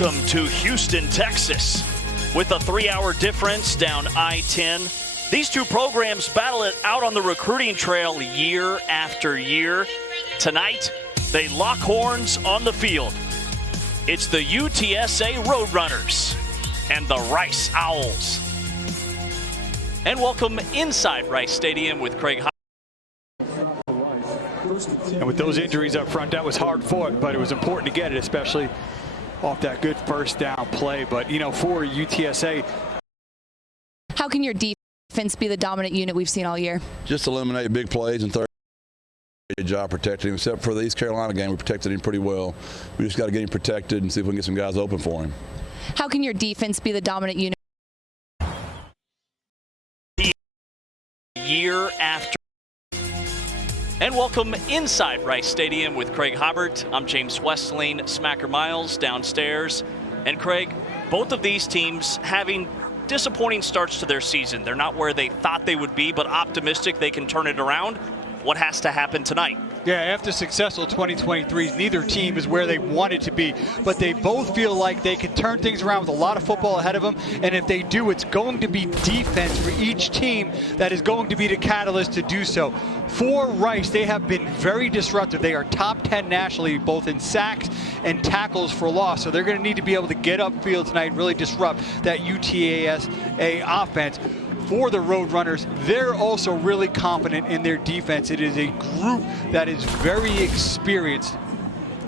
Welcome to Houston, Texas. With a 3-hour difference down I-10, these two programs battle it out on the recruiting trail year after year. Tonight, they lock horns on the field. It's the UTSA Roadrunners and the Rice Owls. And welcome inside Rice Stadium with Craig. And with those injuries up front, that was hard fought, but it was important to get it, especially off that good first down play. But, you know, for UTSA. How can your defense be the dominant unit we've seen all year? Just eliminate big plays and third job protecting him. Except for the East Carolina game, we protected him pretty well. We just got to get him protected and see if we can get some guys open for him. How can your defense be the dominant unit? Year after. And welcome inside Rice Stadium with Craig Hobbert. I'm James Westling, Smacker Miles downstairs. And Craig, both of these teams having disappointing starts to their season. They're not where they thought they would be, but optimistic they can turn it around. What has to happen tonight? Yeah, after successful 2023s, neither team is where they wanted to be, but they both feel like they can turn things around with a lot of football ahead of them, and if they do, it's going to be defense for each team that is going to be the catalyst to do so. For Rice, they have been very disruptive. They are top 10 nationally, both in sacks and tackles for loss, so they're going to need to be able to get upfield tonight and really disrupt that UTSA offense. For the Roadrunners, they're also really confident in their defense. It is a group that is very experienced.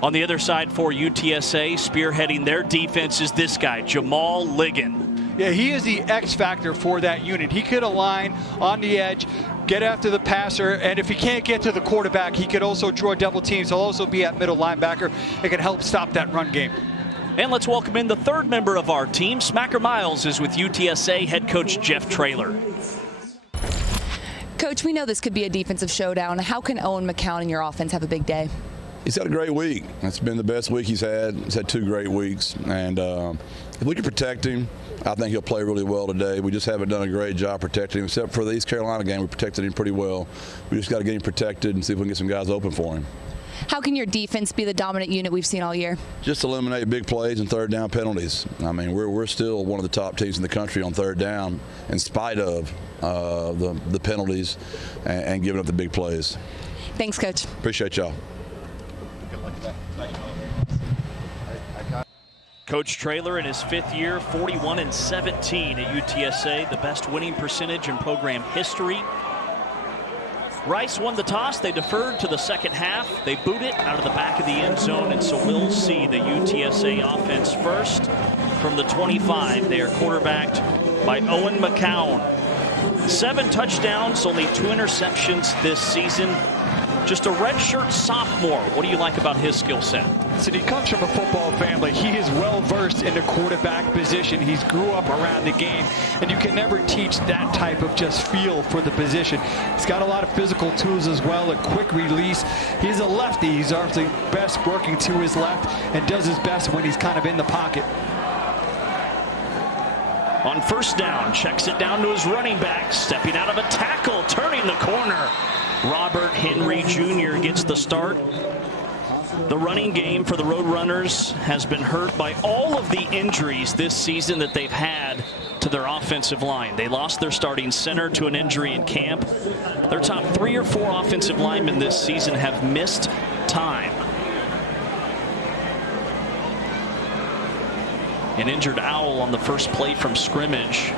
On the other side for UTSA, spearheading their defense is this guy, Jamal Ligon. Yeah, he is the X factor for that unit. He could align on the edge, get after the passer, and if he can't get to the quarterback, he could also draw double teams. He'll also be at middle linebacker. It can help stop that run game. And let's welcome in the third member of our team. Smacker Miles is with UTSA head coach Jeff Traylor. Coach, we know this could be a defensive showdown. How can Owen McCown and your offense have a big day? He's had a great week. It's been the best week he's had. He's had 2 great weeks. And if we can protect him, I think he'll play really well today. We just haven't done a great job protecting him. Except for the East Carolina game, we protected him pretty well. We just got to get him protected and see if we can get some guys open for him. How can your defense be the dominant unit we've seen all year? Just eliminate big plays and third down penalties. I mean, we're still one of the top teams in the country on third down in spite of the penalties and giving up the big plays. Thanks, Coach. Appreciate y'all. Coach Traylor in his 5th year, 41-17 at UTSA, the best winning percentage in program history. Rice won the toss. They deferred to the second half. They boot it out of the back of the end zone, and so we'll see the UTSA offense first from the 25. They are quarterbacked by Owen McCown. 7 touchdowns, only 2 interceptions this season. Just a redshirt sophomore. What do you like about his skill set? So he comes from a football family. He is well versed in the quarterback position. He's grew up around the game, and you can never teach that type of just feel for the position. He's got a lot of physical tools as well, a quick release. He's a lefty. He's obviously best working to his left and does his best when he's kind of in the pocket. On first down, checks it down to his running back, stepping out of a tackle, turning the corner. Robert Henry Jr. gets the start. The running game for the Roadrunners has been hurt by all of the injuries this season that they've had to their offensive line. They lost their starting center to an injury in camp. Their top 3 or 4 offensive linemen this season have missed time. An injured Owl on the first play from scrimmage.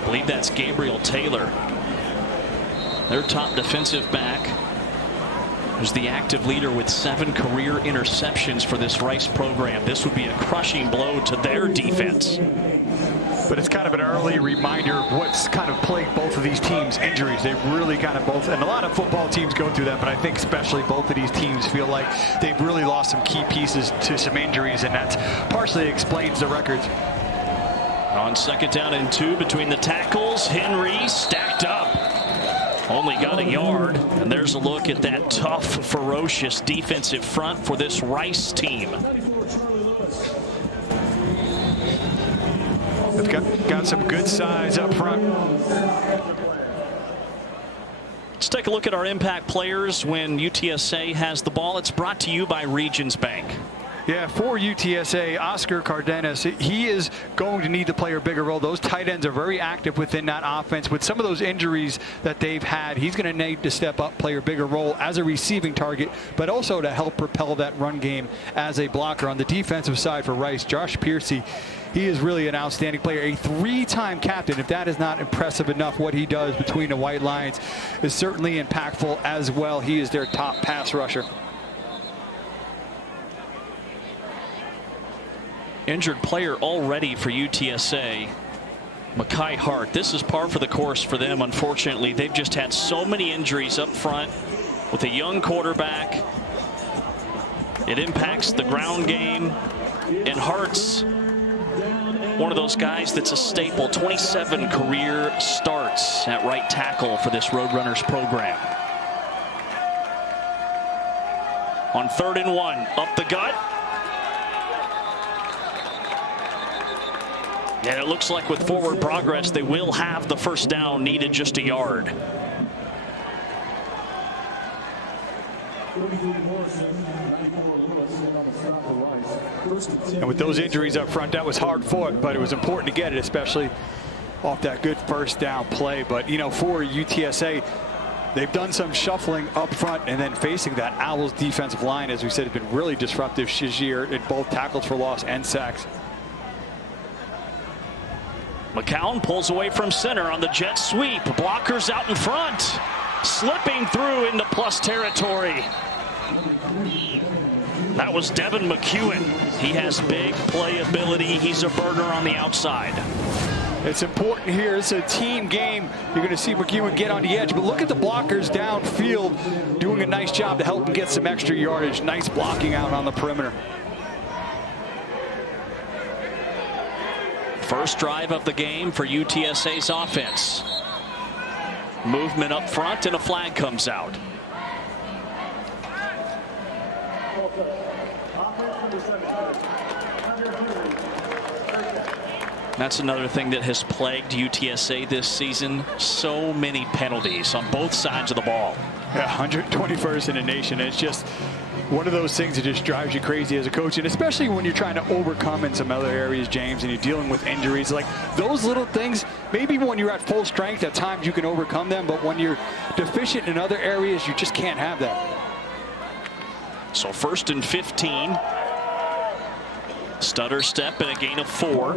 I believe that's Gabriel Taylor, their top defensive back, who's the active leader with 7 career interceptions for this Rice program. This would be a crushing blow to their defense. But it's kind of an early reminder of what's kind of plagued both of these teams' injuries. They've really kind of both, and a lot of football teams go through that, but I think especially both of these teams feel like they've really lost some key pieces to some injuries, and that partially explains the records. On second down and 2 between the tackles, Henry stacked up. Only got a yard, and there's a look at that tough, ferocious defensive front for this Rice team. They've got some good size up front. Let's take a look at our impact players when UTSA has the ball. It's brought to you by Regions Bank. Yeah, for UTSA, Oscar Cardenas, he is going to need to play a bigger role. Those tight ends are very active within that offense. With some of those injuries that they've had, he's going to need to step up, play a bigger role as a receiving target, but also to help propel that run game as a blocker. On the defensive side for Rice, Josh Piercy, he is really an outstanding player, a three-time captain. If that is not impressive enough, what he does between the White Lions is certainly impactful as well. He is their top pass rusher. Injured player already for UTSA, Mekhi Hart. This is par for the course for them. Unfortunately, they've just had so many injuries up front with a young quarterback. It impacts the ground game, and Hart's one of those guys that's a staple. 27 career starts at right tackle for this Roadrunners program. On 3rd and 1, up the gut. And it looks like with forward progress, they will have the first down, needed just a yard. And with those injuries up front, that was hard fought, but it was important to get it, especially off that good first down play. But, you know, for UTSA, they've done some shuffling up front, and then facing that Owls defensive line, as we said, has been really disruptive this year in both tackles for loss and sacks. McCown pulls away from center on the jet sweep. Blockers out in front. Slipping through into plus territory. That was Devin McEwen. He has big playability. He's a burner on the outside. It's important here. It's a team game. You're going to see McEwen get on the edge, but look at the blockers downfield doing a nice job to help him get some extra yardage. Nice blocking out on the perimeter. First drive of the game for UTSA's offense. Movement up front, and a flag comes out. That's another thing that has plagued UTSA this season. So many penalties on both sides of the ball. Yeah, 121st in the nation. It's just one of those things that just drives you crazy as a coach, and especially when you're trying to overcome in some other areas, James, and you're dealing with injuries. Like those little things, maybe when you're at full strength, at times you can overcome them, but when you're deficient in other areas, you just can't have that. So 1st and 15. Stutter step and a gain of 4.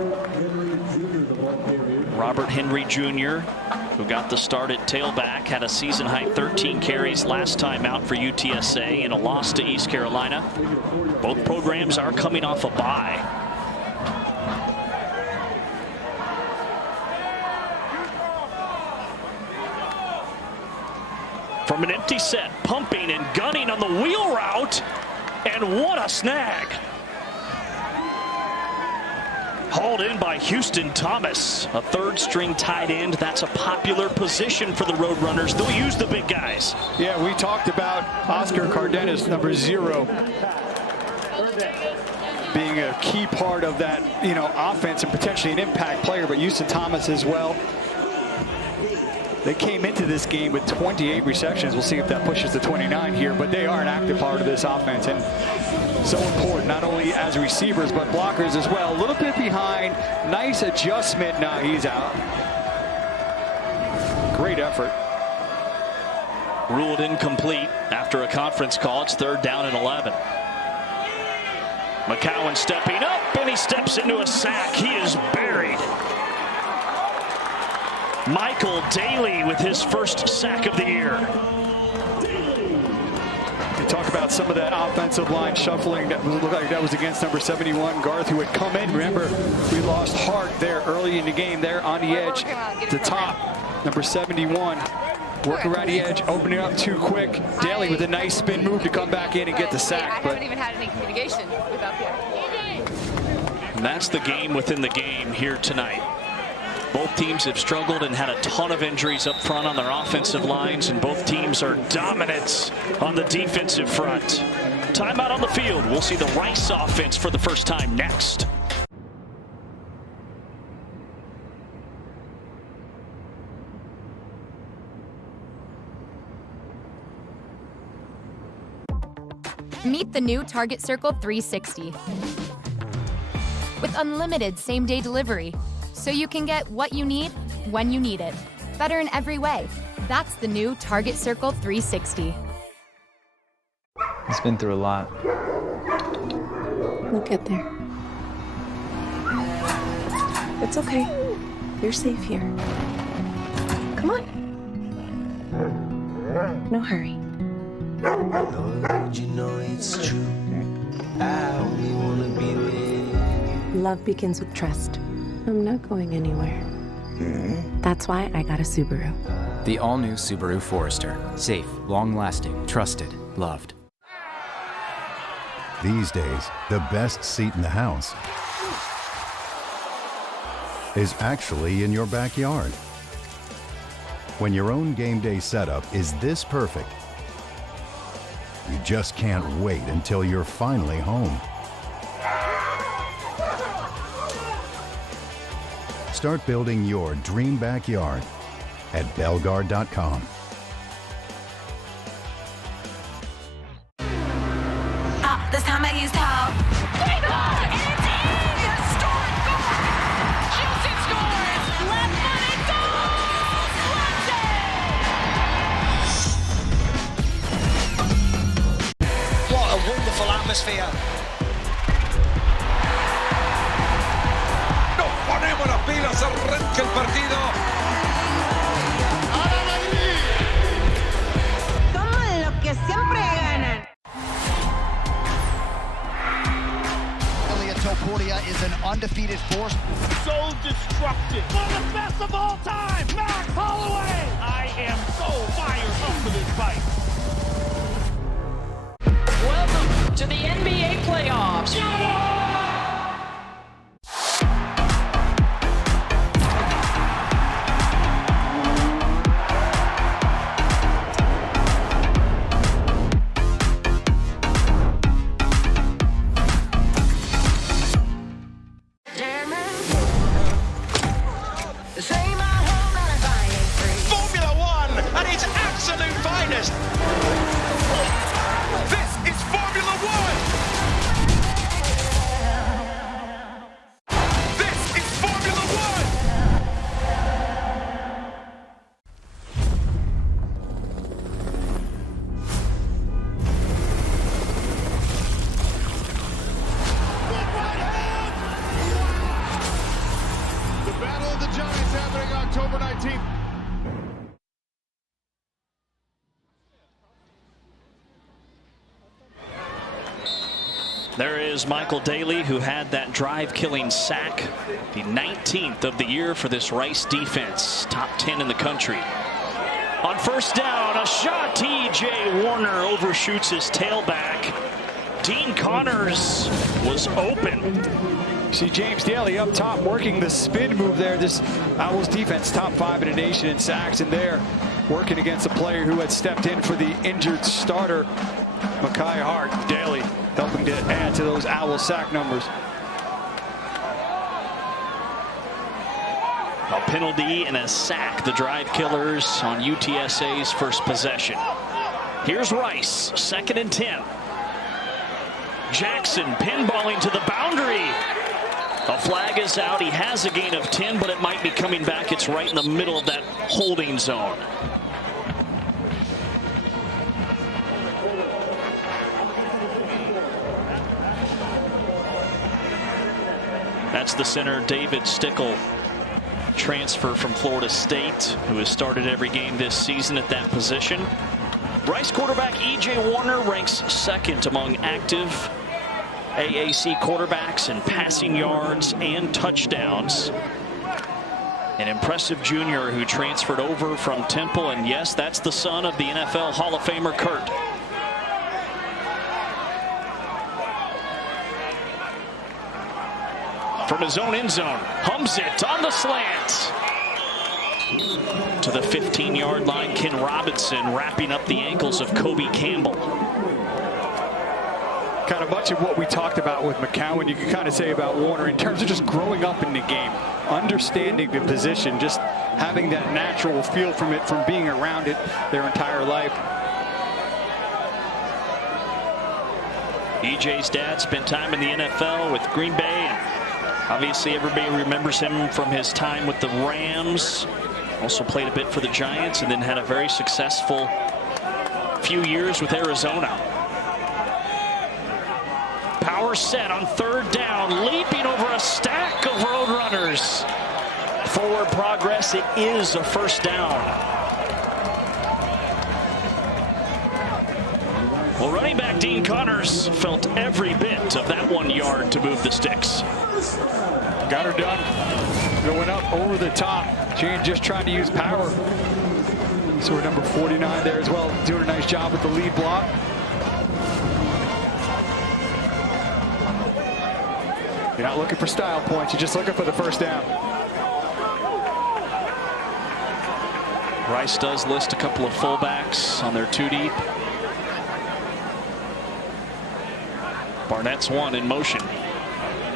Robert Henry Jr., who got the start at tailback, had a season-high 13 carries last time out for UTSA in a loss to East Carolina. Both programs are coming off a bye. From an empty set, pumping and gunning on the wheel route, and what a snag. Hauled in by Houston Thomas, a 3rd-string tight end. That's a popular position for the Roadrunners. They'll use the big guys. Yeah, we talked about Oscar Cardenas, number 0, being a key part of that, you know, offense and potentially an impact player, but Houston Thomas as well. They came into this game with 28 receptions. We'll see if that pushes to 29 here, but they are an active part of this offense and so important, not only as receivers, but blockers as well. A little bit behind, nice adjustment. Now he's out. Great effort. Ruled incomplete after a conference call. It's 3rd down and 11. McCowan stepping up, and he steps into a sack. He is buried. Michael Daly with his first sack of the year. You talk about some of that offensive line shuffling. That looked like that was against number 71, Garth, who had come in. Remember, we lost Hart there early in the game there on the edge. The top, number 71. Work around the edge, opening up too quick. Daly with a nice spin move to come back in and get the sack. I haven't even had any communication without the. And that's the game within the game here tonight. Both teams have struggled and had a ton of injuries up front on their offensive lines, and both teams are dominant on the defensive front. Timeout on the field. We'll see the Rice offense for the first time next. Meet the new Target Circle 360. With unlimited same-day delivery, so you can get what you need when you need it. Better in every way. That's the new Target Circle 360. He's been through a lot. We'll get there. It's okay. You're safe here. Come on. No hurry. You know it's true. I only wanna be with you. Love begins with trust. I'm not going anywhere. That's why I got a Subaru. The all-new Subaru Forester. Safe, long-lasting, trusted, loved. These days, the best seat in the house is actually in your backyard. When your own game day setup is this perfect, you just can't wait until you're finally home. Start building your dream backyard at Belgard.com. This time I use towel. Big hole! And it's in! Historic goal! Shoots and scores! Left-footed goal! Slams it! What a wonderful atmosphere. Nos ponemos las pilas, arranca el partido. Como lo que siempre ganan. Topuria is an undefeated force. So destructive. One of the best of all time, Max Holloway. I am so fired up for this fight. Welcome to the NBA playoffs. Formula One at its absolute finest. This is Formula One. This is Formula One. The Battle of the Giants happening October 19th. There is Michael Daly, who had that drive-killing sack, the 19th of the year for this Rice defense, top 10 in the country. On first down, a shot. T.J. Warner overshoots his tailback. Dean Connors was open. See James Daly up top working the spin move there. This Owls defense top 5 in the nation in sacks, and there working against a player who had stepped in for the injured starter, Mekhi Hart. Daly helping to add to those Owl sack numbers. A penalty and a sack, the drive killers on UTSA's first possession. Here's Rice, 2nd and 10. Jackson pinballing to the boundary. A flag is out. He has a gain of 10, but it might be coming back. It's right in the middle of that holding zone. That's the center, David Stickle, transfer from Florida State, who has started every game this season at that position. Rice quarterback E.J. Warner ranks 2nd among active AAC quarterbacks in passing yards and touchdowns. An impressive junior who transferred over from Temple, and yes, that's the son of the NFL Hall of Famer Kurt. From his own end zone, hums it on the slant. To the 15-yard line, Ken Robinson wrapping up the ankles of Kobe Campbell. Kind of much of what we talked about with McCowan, you can kind of say about Warner in terms of just growing up in the game, understanding the position, just having that natural feel from it, from being around it their entire life. EJ's dad spent time in the NFL with Green Bay, and obviously everybody remembers him from his time with the Rams. Also played a bit for the Giants and then had a very successful few years with Arizona. Power set on 3rd down, leaping over a stack of Roadrunners. Forward progress, it is a 1st down. Well, running back Dean Connors felt every bit of that 1 yard to move the sticks. Got her done. Going up over the top. Jane just trying to use power. So we're number 49 there as well, doing a nice job with the lead block. You're not looking for style points, you're just looking for the 1st down. Rice does list a couple of fullbacks on their 2 deep. Barnett's one in motion.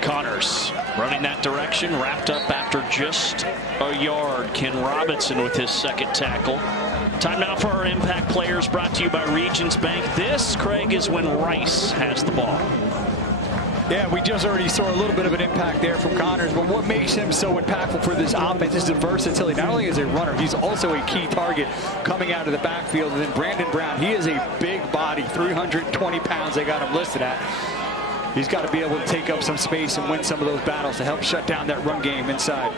Connors running that direction, wrapped up after just a yard. Ken Robinson with his 2nd tackle. Time now for our impact players, brought to you by Regions Bank. This, Craig, is when Rice has the ball. Yeah, we just already saw a little bit of an impact there from Connors, but what makes him so impactful for this offense is the versatility. Not only is he a runner, he's also a key target coming out of the backfield. And then Brandon Brown, he is a big body, 320 pounds they got him listed at. He's got to be able to take up some space and win some of those battles to help shut down that run game inside.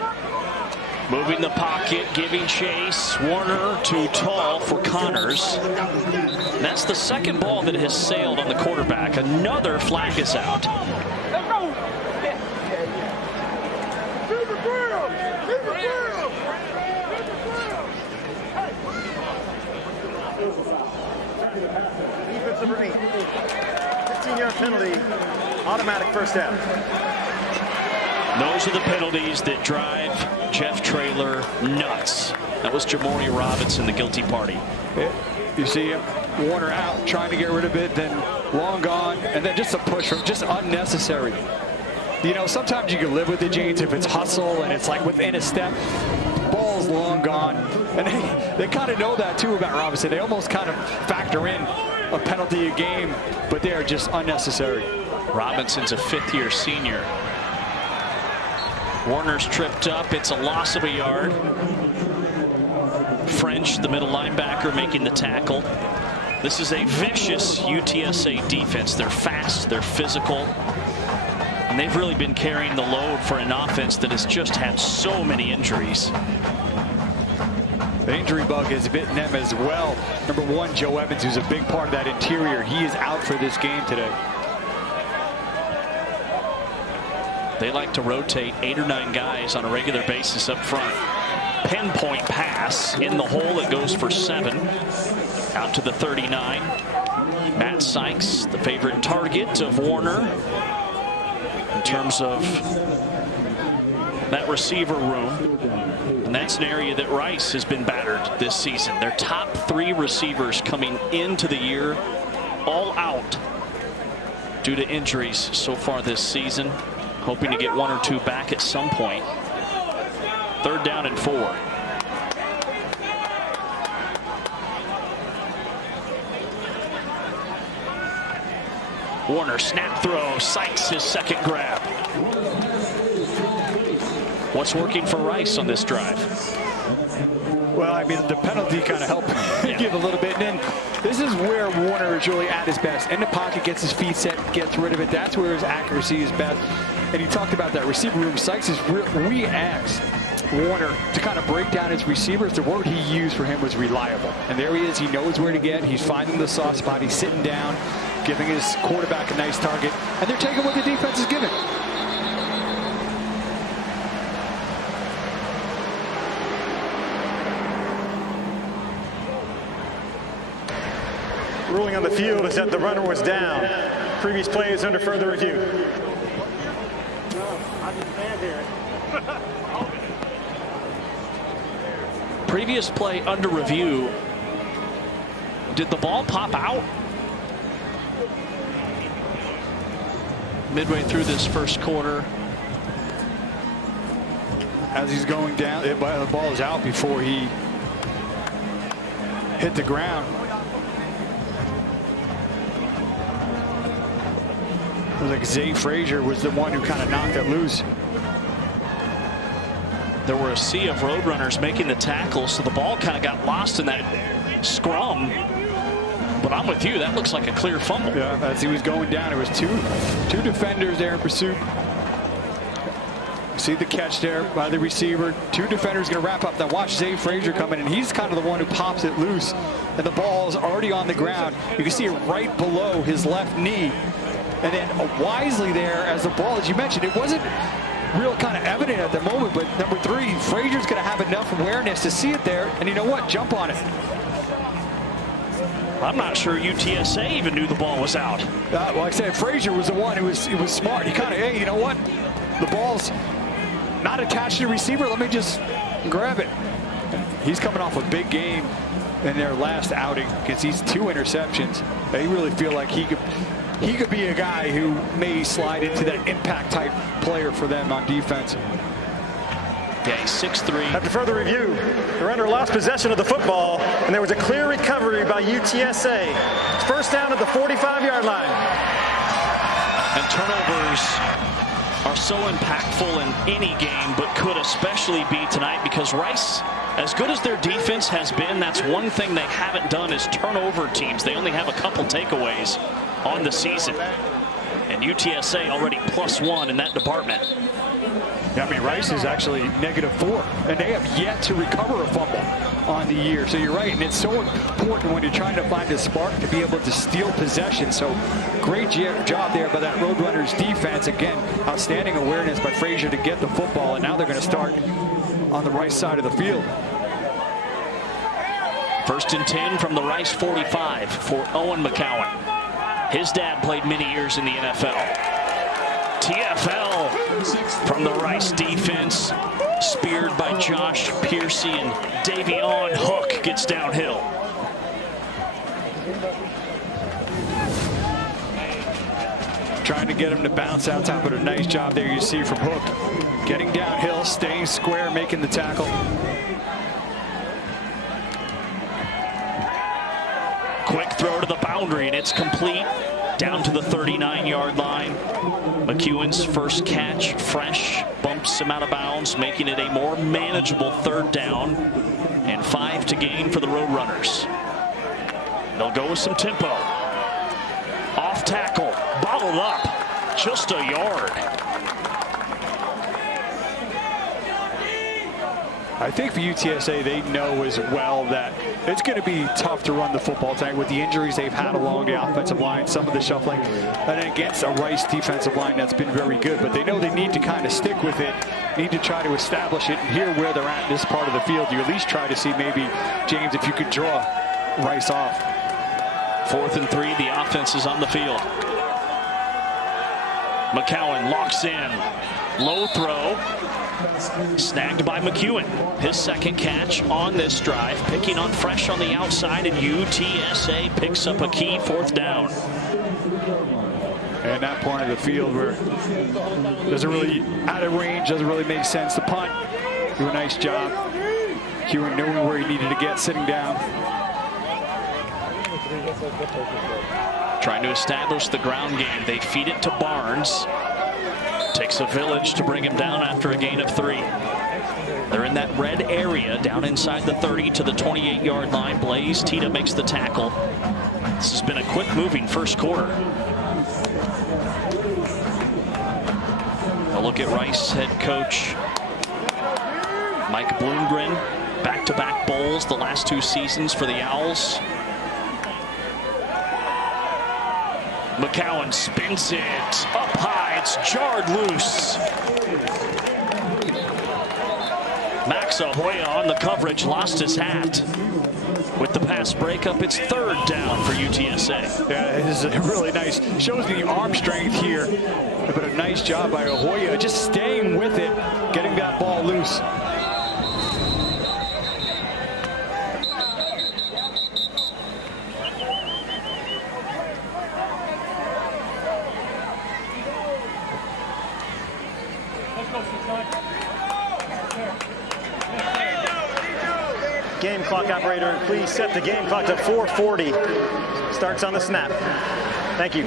Moving the pocket, giving chase. Warner too tall for Connors. That's the 2nd ball that has sailed on the quarterback. Another flag is out. Defense number 8. 15-yard penalty. Automatic 1st down. Those are the penalties that drive Jeff Traylor nuts. That was Jamori Robinson, the guilty party. You see him, Warner out, trying to get rid of it, then long gone, and then just a push from just unnecessary. You know, sometimes you can live with it, James, if it's hustle and it's like within a step. Ball's long gone. And they kind of know that, too, about Robinson. They almost kind of factor in a penalty a game, but they are just unnecessary. Robinson's a 5th-year senior. Warner's tripped up. It's a loss of a yard. French, the middle linebacker, making the tackle. This is a vicious UTSA defense. They're fast, they're physical, and they've really been carrying the load for an offense that has just had so many injuries. The injury bug has bitten them as well. Number 1, Joe Evans, who's a big part of that interior. He is out for this game today. They like to rotate 8 or 9 guys on a regular basis up front. Pinpoint pass in the hole. It goes for 7. Out to the 39. Matt Sykes, the favorite target of Warner in terms of that receiver room. And that's an area that Rice has been battered this season. Their top 3 receivers coming into the year all out due to injuries so far this season. Hoping to get 1 or 2 back at some point. 3rd down and 4. Warner snap throw. Sykes his 2nd grab. What's working for Rice on this drive? Well, I mean, the penalty kind of helped give a little bit. And then this is where Warner is really at his best. In the pocket, gets his feet set, gets rid of it. That's where his accuracy is best. And he talked about that receiver room. Sykes is re-asked Warner to kind of break down his receivers. The word he used for him was reliable. And there he is. He knows where to get. He's finding the soft spot. He's sitting down, giving his quarterback a nice target. And they're taking what the defense is giving. Ruling on the field is that the runner was down. Previous play is under further review. Previous play under review. Did the ball pop out? Midway through this 1st quarter. As he's going down, the ball is out before he hit the ground. It was like Zay Frazier was the one who kind of knocked it loose. There were a sea of Roadrunners making the tackle, so the ball kind of got lost in that scrum. But I'm with you. That looks like a clear fumble. Yeah, as he was going down, it was two defenders there in pursuit. See the catch there by the receiver. Two defenders going to wrap up. Now watch Zay Frazier come in, and he's kind of the one who pops it loose. And the ball is already on the ground. You can see it right below his left knee. And then wisely there, as the ball, as you mentioned, it wasn't real kind of evident at the moment, but number 3, Frazier's going to have enough awareness to see it there, and you know what? Jump on it. I'm not sure UTSA even knew the ball was out. Like I said, Frazier was the one who was smart. He kind of, hey, you know what? The ball's not attached to the receiver. Let me just grab it. He's coming off a big game in their last outing against these 2 interceptions. They really feel like he could be a guy who may slide into that impact type player for them on defense. Yeah, he's 6'3". After further review, the runner lost possession of the football, and there was a clear recovery by UTSA. It's first down at the 45-yard line. And turnovers are so impactful in any game, but could especially be tonight because Rice, as good as their defense has been, that's one thing they haven't done is turnover teams. They only have a couple takeaways on the season. And UTSA already +1 in that department. Yeah, I mean, Rice is actually -4, and they have yet to recover a fumble on the year. So you're right, and it's so important when you're trying to find a spark to be able to steal possession. So great job there by that Roadrunners defense. Again, outstanding awareness by Frazier to get the football, and now they're going to start on the right side of the field. 1st and 10 from the Rice 45 for Owen McCowan. His dad played many years in the NFL. TFL from the Rice defense, speared by Josh Piercy, and Davion Hook gets downhill. Trying to get him to bounce out top, but a nice job there you see from Hook. Getting downhill, staying square, making the tackle. Quick throw to the boundary, and it's complete down to the 39-yard line. McEwen's first catch, fresh, bumps him out of bounds, making it a more manageable 3rd down, and 5 to gain for the Roadrunners. They'll go with some tempo. Off tackle, bottled up, just a yard. I think for UTSA, they know as well that it's going to be tough to run the football tonight with the injuries they've had along the offensive line, some of the shuffling, and against a Rice defensive line that's been very good. But they know they need to kind of stick with it, need to try to establish it, and hear where they're at in this part of the field. You at least try to see maybe, James, if you could draw Rice off. 4th and 3, the offense is on the field. McCowan locks in. Low throw. Snagged by McEwen. His 2nd catch on this drive. Picking on Fresh on the outside, and UTSA picks up a key 4th down. And that part of the field where doesn't really, out of range, doesn't really make sense to punt. Do a nice job. McEwen knowing where he needed to get, sitting down. Trying to establish the ground game. They feed it to Barnes. Takes a village to bring him down after a gain of 3. They're in that red area down inside the 30 to the 28-yard line. Blaze Tita makes the tackle. This has been a quick-moving first quarter. A look at Rice head coach Mike Bloomgren. Back-to-back bowls the last 2 seasons for the Owls. McCowan spins it up high. It's jarred loose. Max Ahoya on the coverage, lost his hat. With the pass breakup, it's 3rd down for UTSA. Yeah, this is really nice. Shows the arm strength here, but a nice job by Ahoya, just staying with it, getting that ball loose. Game clock operator, please set the game clock to 4:40. Starts on the snap. Thank you.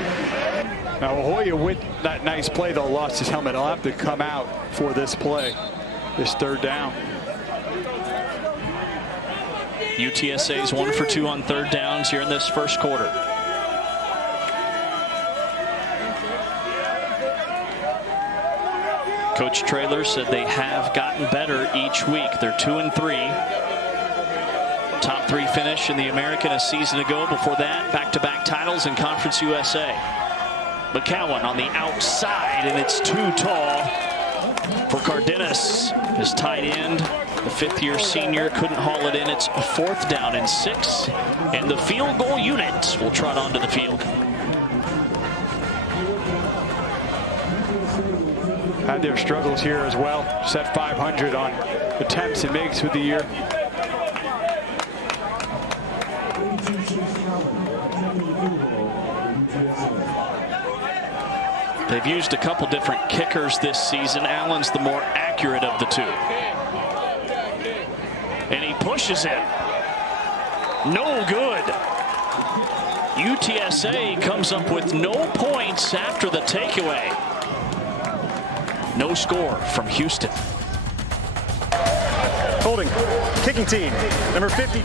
Now, Hoya, with that nice play, though, lost his helmet. He'll have to come out for this play, this third down. UTSA's 1 for 2 on third downs here in this first quarter. Coach Traylor said they have gotten better each week. They're 2-3. Top 3 finish in the American a season ago. Before that, back-to-back titles in Conference USA. McCowan on the outside, and it's too tall for Cardenas. His tight end, the 5th-year senior, couldn't haul it in. It's a 4th down and 6, and the field goal unit will trot onto the field. Had their struggles here as well. Set 500 on attempts and makes for the year. They've used a couple different kickers this season. Allen's the more accurate of the two. And he pushes it. No good. UTSA comes up with no points after the takeaway. No score from Houston. Holding, kicking team, number 52.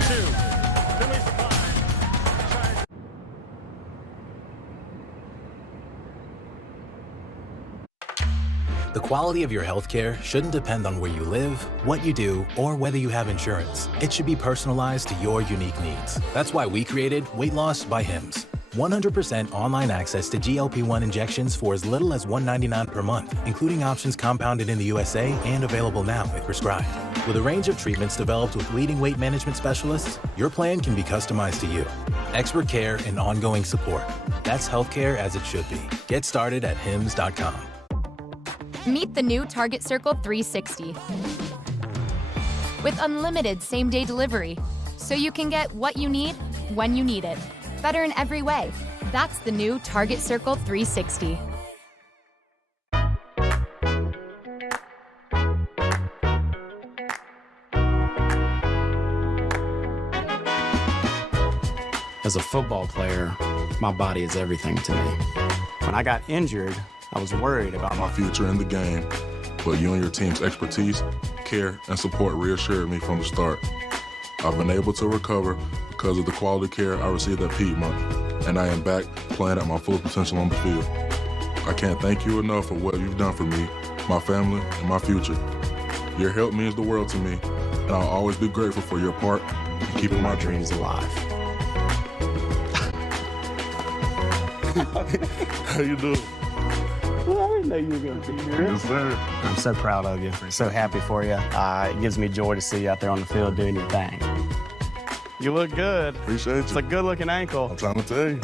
The quality of your healthcare shouldn't depend on where you live, what you do, or whether you have insurance. It should be personalized to your unique needs. That's why we created Weight Loss by Hims. 100% online access to GLP-1 injections for as little as $199 per month, including options compounded in the USA and available now if prescribed. With a range of treatments developed with leading weight management specialists, your plan can be customized to you. Expert care and ongoing support. That's healthcare as it should be. Get started at hims.com. Meet the new Target Circle 360. With unlimited same-day delivery, so you can get what you need, when you need it. Better in every way. That's the new Target Circle 360. As a football player, my body is everything to me. When I got injured, I was worried about my future in the game, but you and your team's expertise, care, and support reassured me from the start. I've been able to recover because of the quality care I received at Piedmont, and I am back playing at my full potential on the field. I can't thank you enough for what you've done for me, my family, and my future. Your help means the world to me, and I'll always be grateful for your part in keeping my dreams alive. How you doing? Well, I didn't know you were going to be here. Yes, sir. I'm so proud of you. So happy for you. It gives me joy to see you out there on the field doing your thing. You look good. Appreciate you. It's a good-looking ankle. I'm trying to tell you.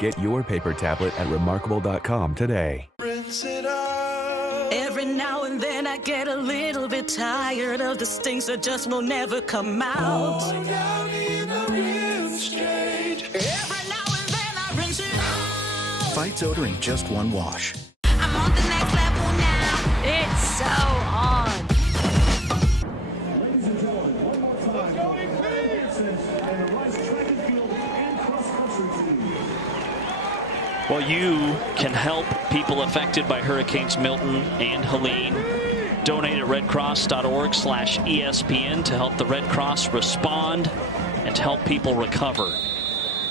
Get your paper tablet at remarkable.com today. Every now and then I get a little bit tired of the things that just will never come out. Every now and then I rinse it out. Fights odor in just one wash. I'm on the next level now. It's so on. Well, you can help people affected by Hurricanes Milton and Helene. Donate at redcross.org/ESPN to help the Red Cross respond and to help people recover.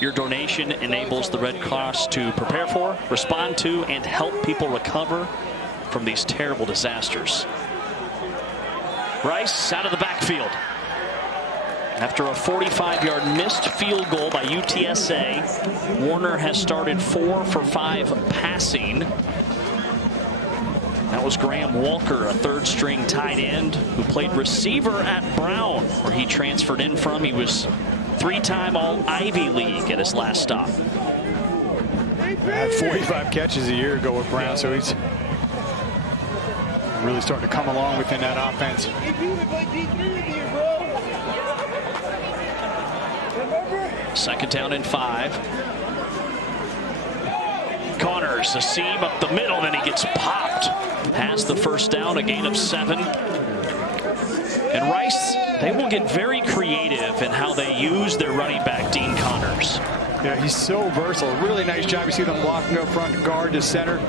Your donation enables the Red Cross to prepare for, respond to, and help people recover from these terrible disasters. Rice out of the backfield. After a 45-yard missed field goal by UTSA, Warner has started 4 for 5 passing. That was Graham Walker, a third-string tight end who played receiver at Brown, where he transferred in from. He was 3-time All-Ivy League at his last stop. Had 45 catches a year ago with Brown, so he's really starting to come along within that offense. Second down and 5. Connors, a seam up the middle, then he gets popped. Has the first down, a gain of 7. And Rice, they will get very creative in how they use their running back, Dean Connors. Yeah, he's so versatile. Really nice job. You see them blocking up front, guard to center.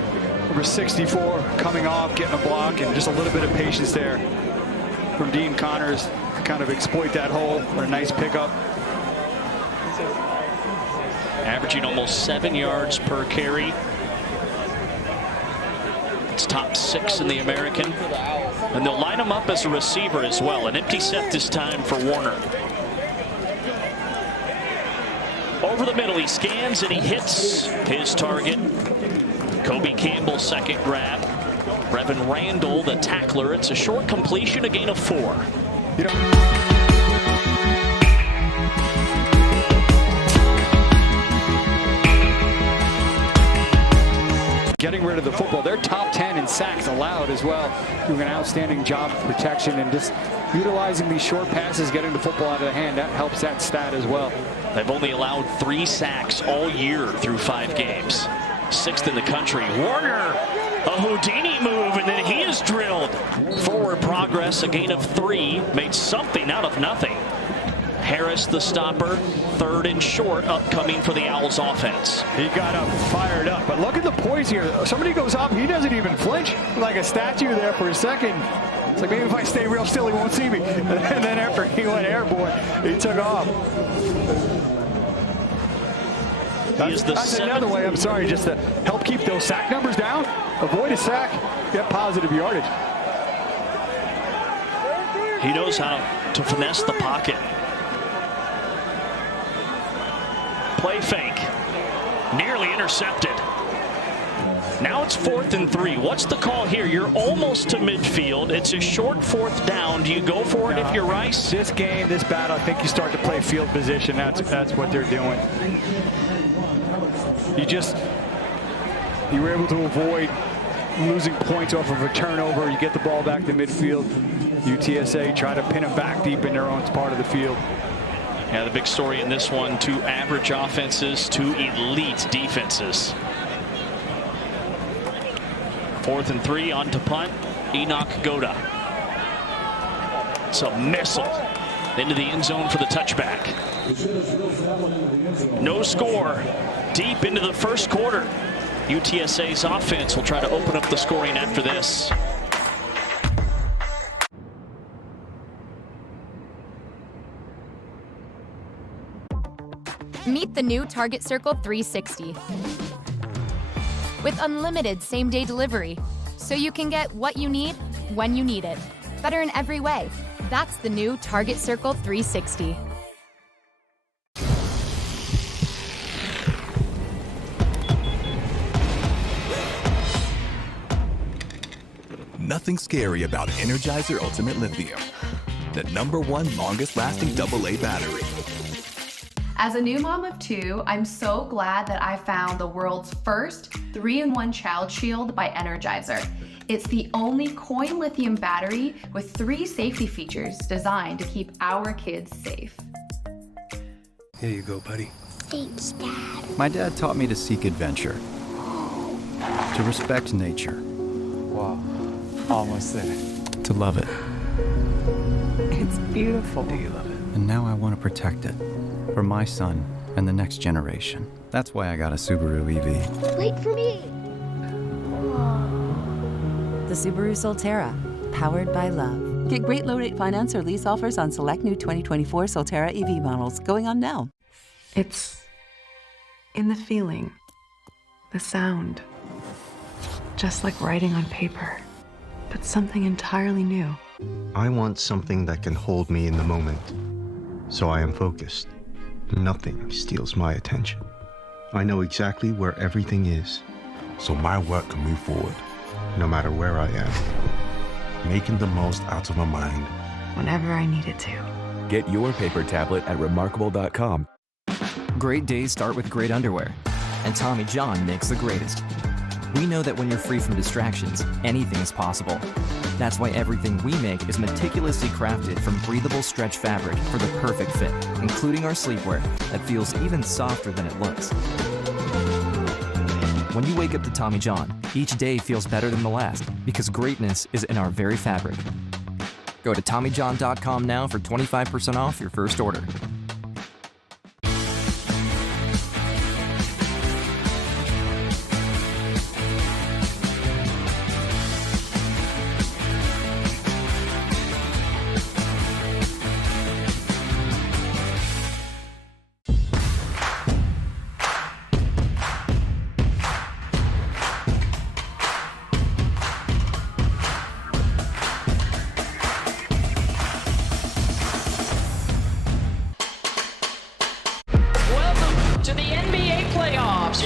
Number 64 coming off, getting a block, and just a little bit of patience there from Dean Connors to kind of exploit that hole. What a nice pickup. Averaging almost 7 yards per carry. It's top 6 in the American. And they'll line him up as a receiver as well. An empty set this time for Warner. Over the middle, he scans and he hits his target. Kobe Campbell, second grab. Brevin Randall, the tackler. It's a short completion, a gain of 4. You know, getting rid of the football. They're top 10 in sacks allowed as well. Doing an outstanding job of protection and just utilizing these short passes, getting the football out of the hand. That helps that stat as well. They've only allowed 3 sacks all year through 5 games. 6th in the country. Warner, a Houdini move, and then he is drilled. Forward progress, a gain of 3. Made something out of nothing. Harris, the stopper, 3rd and short, upcoming for the Owls offense. He got up, fired up, but look at the poise here. Somebody goes up, he doesn't even flinch. Like a statue there for a second. It's like, maybe if I stay real still, he won't see me. And then after he went airborne, he took off. That's another way, I'm sorry, just to help keep those sack numbers down. Avoid a sack, get positive yardage. He knows how to finesse the pocket. Play fake. Nearly intercepted. Now it's 4th and 3. What's the call here? You're almost to midfield. It's a short 4th down. Do you go for it if you're Rice? This game, this battle, I think you start to play field position. That's what they're doing. You were able to avoid losing points off of a turnover. You get the ball back to midfield. UTSA try to pin them back deep in their own part of the field. Yeah, the big story in this one, 2 average offenses, 2 elite defenses. 4th and 3 on to punt. Enoch Goda. It's a missile into the end zone for the touchback. No score deep into the first quarter. UTSA's offense will try to open up the scoring after this. Meet the new Target Circle 360. With unlimited same-day delivery, so you can get what you need, when you need it. Better in every way. That's the new Target Circle 360. Nothing scary about Energizer Ultimate Lithium, the #1 longest-lasting AA battery. As a new mom of 2, I'm so glad that I found the world's first 3-in-1 Child Shield by Energizer. It's the only coin lithium battery with 3 safety features designed to keep our kids safe. Here you go, buddy. Thanks, Dad. My dad taught me to seek adventure, to respect nature. Wow, almost there. To love it. It's beautiful. Do you love it? And now I want to protect it. For my son and the next generation. That's why I got a Subaru EV. Wait for me. The Subaru Solterra, powered by love. Get great low-rate finance or lease offers on select new 2024 Solterra EV models going on now. It's in the feeling, the sound, just like writing on paper, but something entirely new. I want something that can hold me in the moment, so I am focused. Nothing steals my attention. I know exactly where everything is, so my work can move forward, no matter where I am, making the most out of my mind. Whenever I need it to. Get your paper tablet at remarkable.com. Great days start with great underwear. and Tommy John makes the greatest. We know that when you're free from distractions, anything is possible. That's why everything we make is meticulously crafted from breathable stretch fabric for the perfect fit, including our sleepwear that feels even softer than it looks. When you wake up to Tommy John, each day feels better than the last because greatness is in our very fabric. Go to TommyJohn.com now for 25% off your first order. To the NBA playoffs.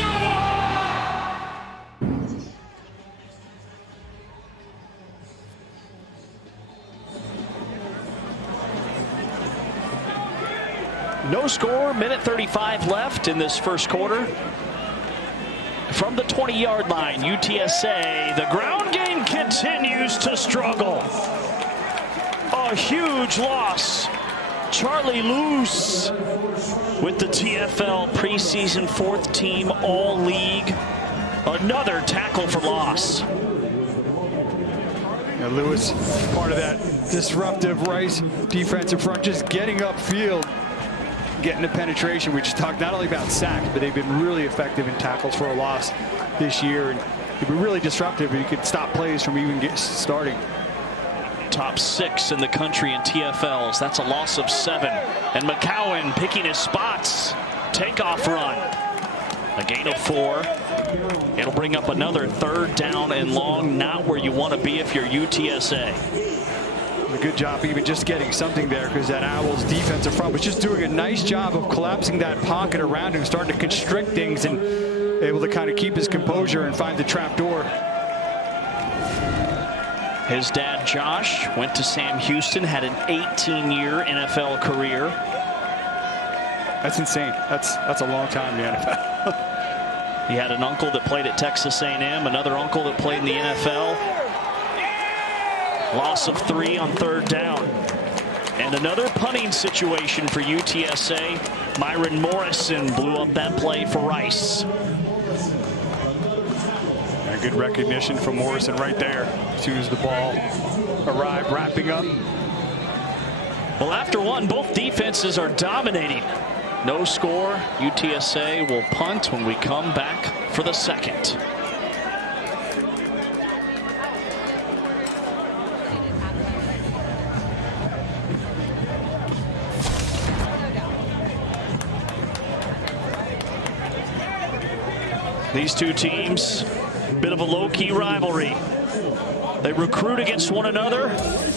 No score, minute 35 left in this first quarter. From the 20-yard line, UTSA, the ground game continues to struggle. A huge loss. Charlie Luce with the TFL preseason 4th team All-League. Another tackle for loss. Yeah, Lewis, part of that disruptive Rice defensive front, just getting upfield, getting the penetration. We just talked not only about sacks, but they've been really effective in tackles for a loss this year. And it'd be really disruptive if you could stop plays from even starting. Top 6 in the country in TFLs. That's a loss of 7. And McCowan picking his spots. Takeoff run. A gain of 4. It'll bring up another 3rd down and long. Not where you want to be if you're UTSA. A good job even just getting something there, because that Owls defensive front was just doing a nice job of collapsing that pocket around him, starting to constrict things and able to kind of keep his composure and find the trap door. His dad, Josh, went to Sam Houston, had an 18-year NFL career. That's insane. That's a long time in the NFL. He had an uncle that played at Texas A&M, another uncle that played in the NFL. Loss of 3 on 3rd down. And another punting situation for UTSA. Myron Morrison blew up that play for Rice. And good recognition from Morrison right there as soon as the ball arrived, wrapping up. Well, after one, both defenses are dominating. No score. UTSA will punt when we come back for the second. These two teams, bit of a low-key rivalry. They recruit against one another.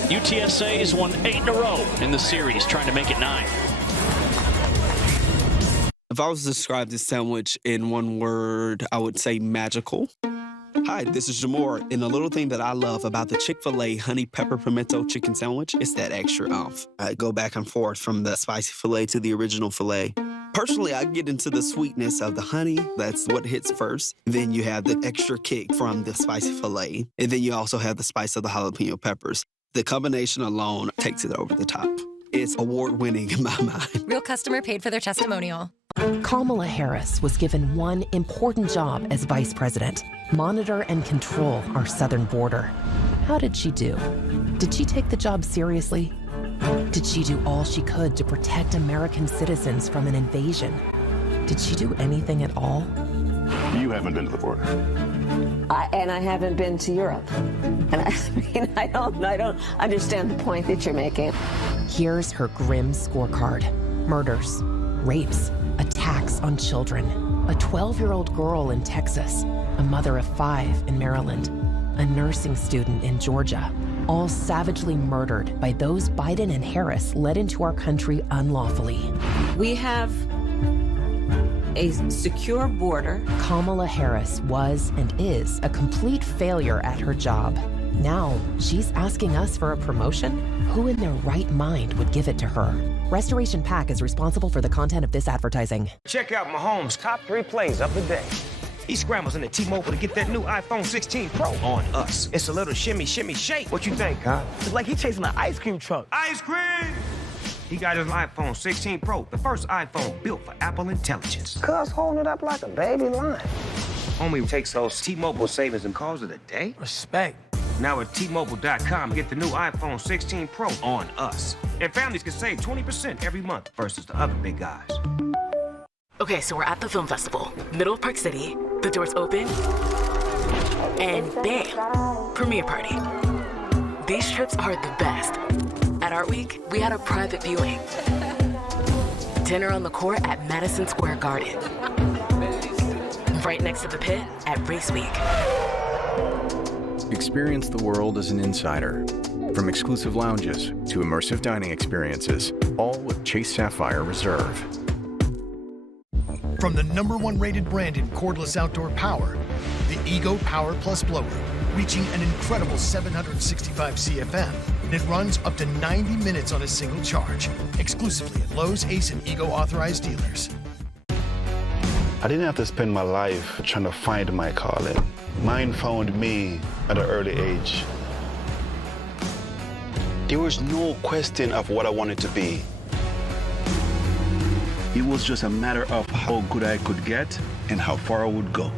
UTSA has won 8 in a row in the series, trying to make it 9. If I was to describe this sandwich in one word, I would say magical. Hi, this is Jamor, and the little thing that I love about the Chick-fil-A honey pepper pimento chicken sandwich is that extra oomph. I go back and forth from the spicy filet to the original filet. Personally, I get into the sweetness of the honey. That's what hits first. Then you have the extra kick from the spicy filet. And then you also have the spice of the jalapeno peppers. The combination alone takes it over the top. It's award-winning in my mind. Real customer paid for their testimonial. Kamala Harris was given one important job as vice president: monitor and control our southern border. How did she do? Did she take the job seriously? Did she do all she could to protect American citizens from an invasion? Did she do anything at all? You haven't been to the border. And I haven't been to Europe. And I don't understand the point that you're making. Here's her grim scorecard: murders, rapes, attacks on children, a 12-year-old girl in Texas, a mother of 5 in Maryland, a nursing student in Georgia, all savagely murdered by those Biden and Harris led into our country unlawfully. We have a secure border. Kamala Harris was and is a complete failure at her job. Now, she's asking us for a promotion? Who in their right mind would give it to her? Restoration Pack is responsible for the content of this advertising. Check out Mahomes' top 3 plays of the day. He scrambles into T-Mobile to get that new iPhone 16 Pro on us. It's a little shimmy, shimmy, shake. What you think, huh? It's like he chasing an ice cream truck. Ice cream! He got his iPhone 16 Pro, the first iPhone built for Apple Intelligence. Cuz holding it up like a baby lion. Homie takes those T-Mobile savings and calls it a day. Respect. Now at T-Mobile.com, get the new iPhone 16 Pro on us. And families can save 20% every month versus the other big guys. Okay, so we're at the film festival, middle of Park City. The doors open, and bam, premiere party. These trips are the best. At Art Week, we had a private viewing. Dinner on the court at Madison Square Garden. Right next to the pit at Race Week. Experience the world as an insider. From exclusive lounges to immersive dining experiences, all with Chase Sapphire Reserve. From the #1 rated brand in cordless outdoor power, the Ego Power Plus blower, reaching an incredible 765 CFM, and it runs up to 90 minutes on a single charge, exclusively at Lowe's, Ace, and Ego authorized dealers. I didn't have to spend my life trying to find my calling. Mine found me at an early age. There was no question of what I wanted to be. It was just a matter of how good I could get and how far I would go.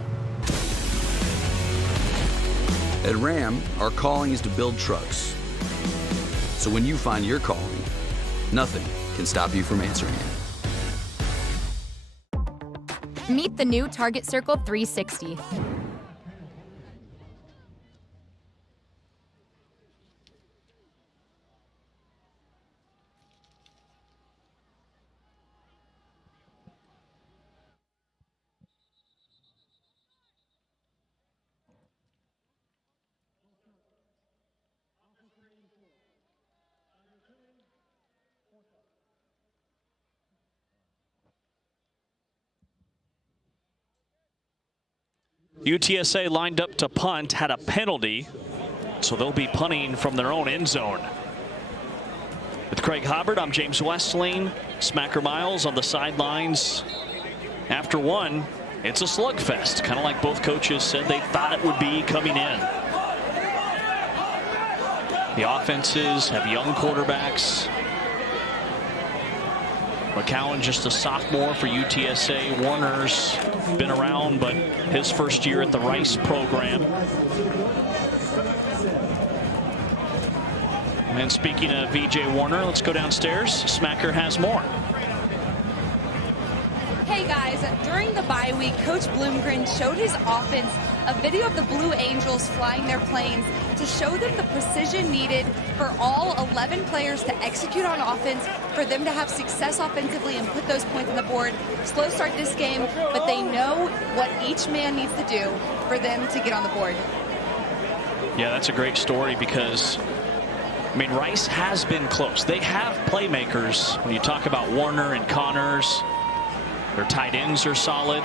At Ram, our calling is to build trucks. So when you find your calling, nothing can stop you from answering it. Meet the new Target Circle 360. UTSA lined up to punt, had a penalty, so they'll be punting from their own end zone. With Craig Hubbard, I'm James Westling. Smacker Miles on the sidelines. After one, it's a slugfest, kind of like both coaches said they thought it would be coming in. The offenses have young quarterbacks. McCowan just a sophomore for UTSA. Warner's been around, but his first year at the Rice program. And speaking of VJ Warner, let's go downstairs. Smacker has more. Hey guys, during the bye week, Coach Bloomgren showed his offense a video of the Blue Angels flying their planes to show them the precision needed for all 11 players to execute on offense, for them to have success offensively and put those points on the board. Slow start this game, but they know what each man needs to do for them to get on the board. Yeah, that's a great story because, I mean, Rice has been close. They have playmakers. When you talk about Warner and Connors, their tight ends are solid.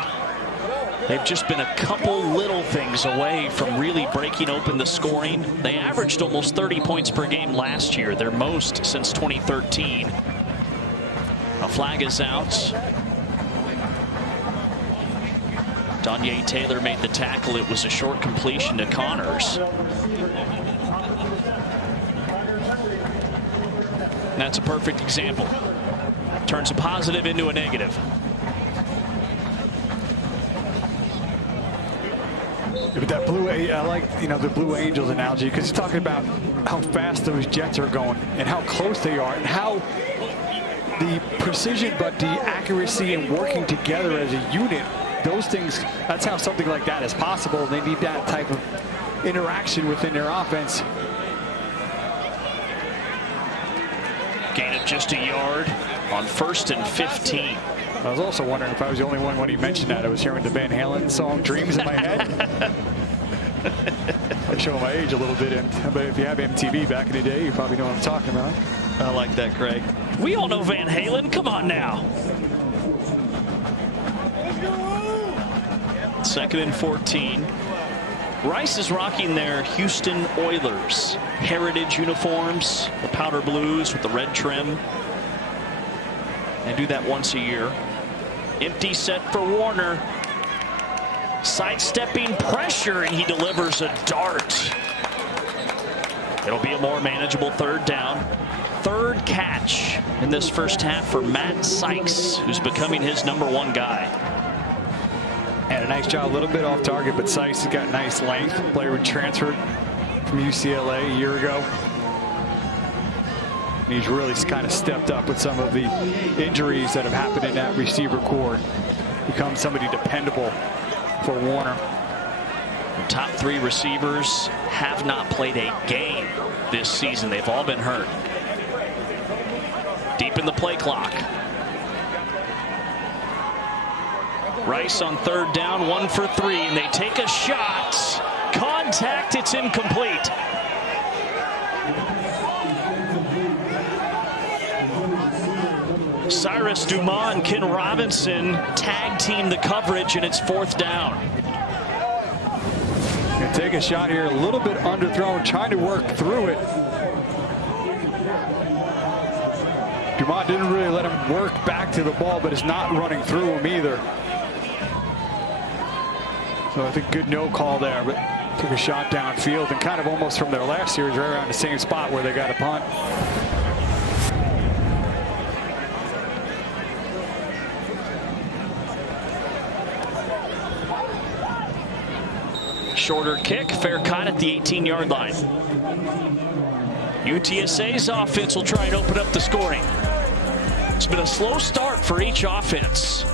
They've just been a couple little things away from really breaking open the scoring. They averaged almost 30 points per game last year, their most since 2013. A flag is out. Danye Taylor made the tackle. It was a short completion to Connors. And that's a perfect example. Turns a positive into a negative. But that I like, the Blue Angels analogy, because he's talking about how fast those Jets are going and how close they are and how the precision, but the accuracy and working together as a unit, those things, that's how something like that is possible. They need that type of interaction within their offense. Gain of just a yard on 1st and 15. I was also wondering if I was the only one when he mentioned that. I was hearing the Van Halen song Dreams in my head. I'm showing my age a little bit, but if you have MTV back in the day, you probably know what I'm talking about. I like that, Craig. We all know Van Halen. Come on now. 2nd and 14. Rice is rocking their Houston Oilers heritage uniforms, the powder blues with the red trim. They do that once a year. Empty set for Warner. Sidestepping pressure, and he delivers a dart. It'll be a more manageable third down. Third catch in this first half for Matt Sykes, who's becoming his #1 guy. And a nice job, a little bit off target, but Sykes has got nice length. Player would transfer from UCLA a year ago. And he's really kind of stepped up with some of the injuries that have happened in that receiver corps. Become somebody dependable for Warner. The top 3 receivers have not played a game this season. They've all been hurt. Deep in the play clock. Rice on third down, 1 for 3, and they take a shot. Contact, it's incomplete. Cyrus Dumas and Ken Robinson tag team the coverage, and it's 4th down. Gonna take a shot here, a little bit underthrown, trying to work through it. Dumas didn't really let him work back to the ball, but is not running through him either. So I think good no call there, but took a shot downfield and kind of almost from their last series right around the same spot where they got a punt. Shorter kick, fair caught at the 18-yard line. UTSA's offense will try and open up the scoring. It's been a slow start for each offense.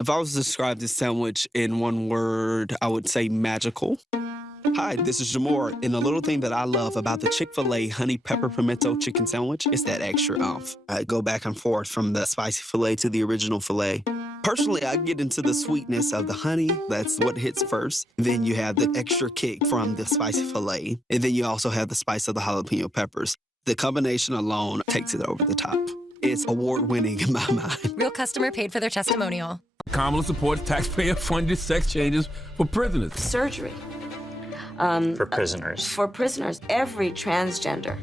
If I was to describe this sandwich in one word, I would say magical. Hi, this is Jamor, and the little thing that I love about the Chick-fil-A honey pepper pimento chicken sandwich is that extra oomph. I go back and forth from the spicy filet to the original filet. Personally, I get into the sweetness of the honey. That's what hits first. Then you have the extra kick from the spicy filet. And then you also have the spice of the jalapeno peppers. The combination alone takes it over the top. It's award-winning in my mind. Real customer paid for their testimonial. Kamala supports taxpayer-funded sex changes for prisoners. Surgery. For prisoners. For prisoners, every transgender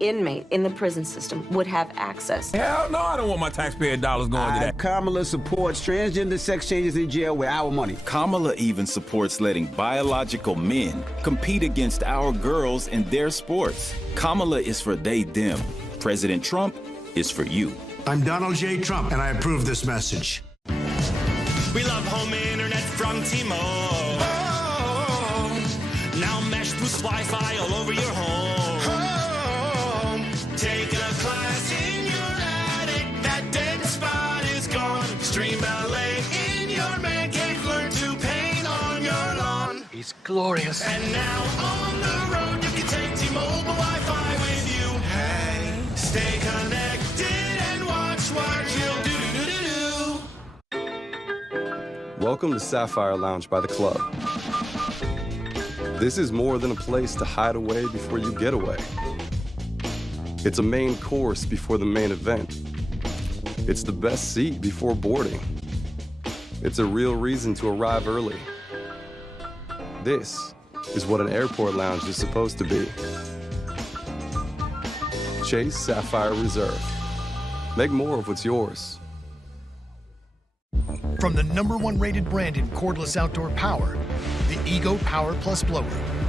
inmate in the prison system would have access. Hell no, I don't want my taxpayer dollars going to that. Kamala supports transgender sex changes in jail with our money. Kamala even supports letting biological men compete against our girls in their sports. Kamala is for they, them. President Trump is for you. I'm Donald J. Trump, and I approve this message. We love home internet from T-Mobile. Oh, now mesh boosts Wi-Fi all over your home. Taking a class in your attic, that dead spot is gone. Stream ballet in your man cave, learn to paint on your lawn. It's glorious. And now on the road, you can take T-Mobile Wi-Fi with you. Hey, stay connected and watch what you'll do. Welcome to Sapphire Lounge by the Club. This is more than a place to hide away before you get away. It's a main course before the main event. It's the best seat before boarding. It's a real reason to arrive early. This is what an airport lounge is supposed to be. Chase Sapphire Reserve. Make more of what's yours. From the #1 rated brand in cordless outdoor power, the Ego Power Plus blower,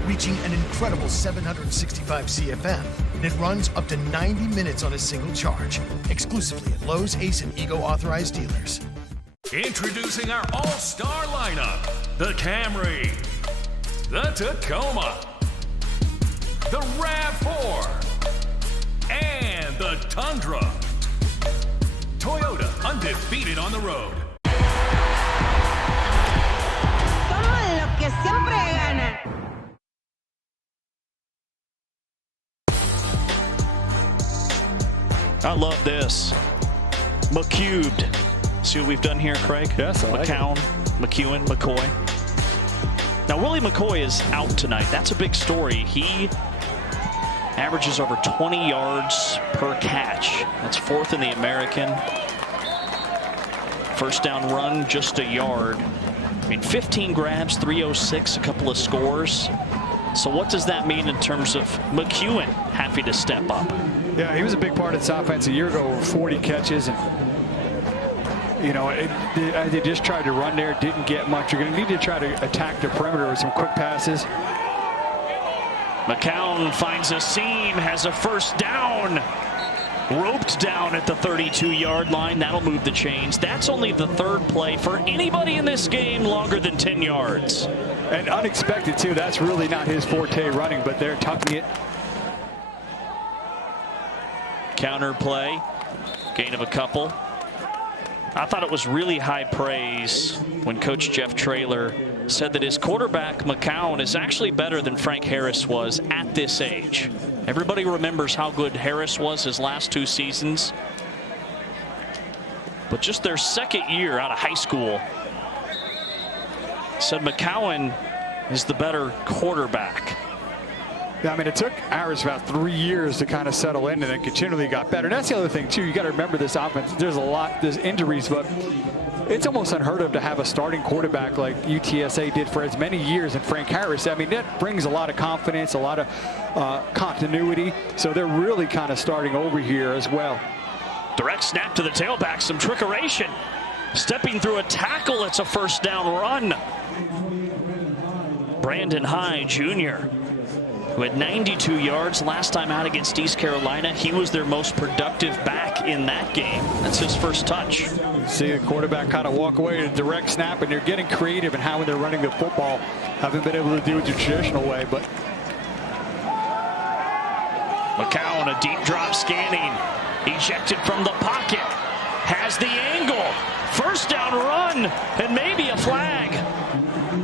reaching an incredible 765 CFM, and it runs up to 90 minutes on a single charge, exclusively at Lowe's, Ace, and Ego authorized dealers. Introducing our all-star lineup: the Camry, the Tacoma, the RAV4, and the Tundra. Toyota, undefeated on the road. I love this. McCubed. See what we've done here, Craig? Yes, I like McCown, McEwen, McCoy. Now, Willie McCoy is out tonight. That's a big story. He averages over 20 yards per catch. That's 4th in the American. First down run, just a yard. I mean, 15 grabs, 306, a couple of scores. So what does that mean in terms of McEwen having to step up? Yeah, he was a big part of this offense a year ago, over 40 catches. And, you know, they just tried to run there, didn't get much. You're going to need to try to attack the perimeter with some quick passes. McCown finds a seam, has a first down. Roped down at the 32-yard line. That'll move the chains. That's only the third play for anybody in this game longer than 10 yards. And unexpected, too. That's really not his forte running, but they're tucking it. Counter play. Gain of a couple. I thought it was really high praise when Coach Jeff Traylor said that his quarterback, McCown, is actually better than Frank Harris was at this age. Everybody remembers how good Harris was his last 2 seasons. But just their second year out of high school, said McCown is the better quarterback. Yeah, I mean, it took Harris about 3 years to kind of settle in, and then continually got better. And that's the other thing, too. You got to remember this offense. There's injuries, but it's almost unheard of to have a starting quarterback like UTSA did for as many years in Frank Harris. I mean, that brings a lot of confidence, a lot of continuity. So they're really kind of starting over here as well. Direct snap to the tailback, some trickeration. Stepping through a tackle, it's a first down run. Brandon High, Jr., who had 92 yards last time out against East Carolina. He was their most productive back in that game. That's his first touch. See a quarterback kind of walk away to direct snap, and they're getting creative in how they're running the football. Haven't been able to do it the traditional way, but. McCown, a deep drop scanning. Ejected from the pocket. Has the angle. First down run, and maybe a flag.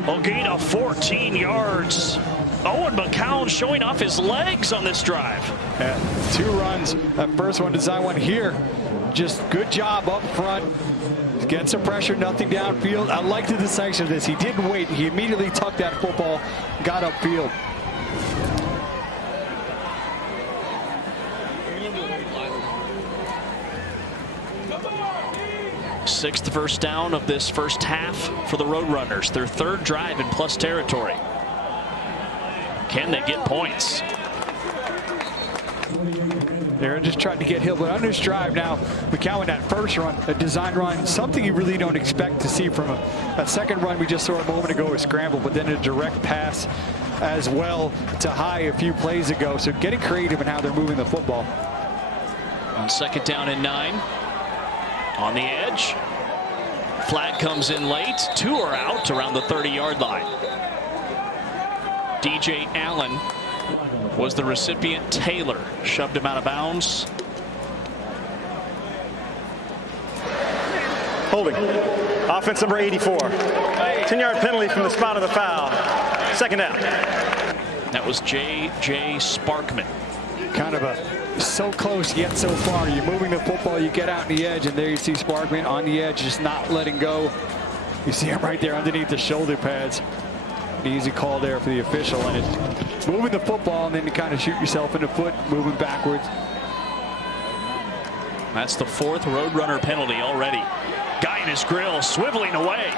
A gain of 14 yards. Owen McCown showing off his legs on this drive. Yeah, 2 runs. That first one, design one here. Just good job up front. Get some pressure, nothing downfield. I like the decisive of this. He didn't wait. He immediately tucked that football, got upfield. Sixth first down of this first half for the Roadrunners. Their third drive in plus territory. Can they get points? They're just trying to get Hill, but on this drive now, McCown, that first run, a design run, something you really don't expect to see from that second run we just saw a moment ago, a scramble, but then a direct pass as well to High a few plays ago. So getting creative in how they're moving the football. On second down and 9, on the edge. Flag comes in late. 2 are out around the 30-yard line. DJ Allen was the recipient. Taylor shoved him out of bounds. Holding. Offense number 84. 10-yard penalty from the spot of the foul. Second down. That was J.J. Sparkman. Kind of a so close yet so far. You're moving the football, you get out on the edge, and there you see Sparkman on the edge, just not letting go. You see him right there underneath the shoulder pads. Easy call there for the official, and it's moving the football and then you kind of shoot yourself in the foot, moving backwards. That's the 4th Roadrunner penalty already. Guy in his grill, swiveling away.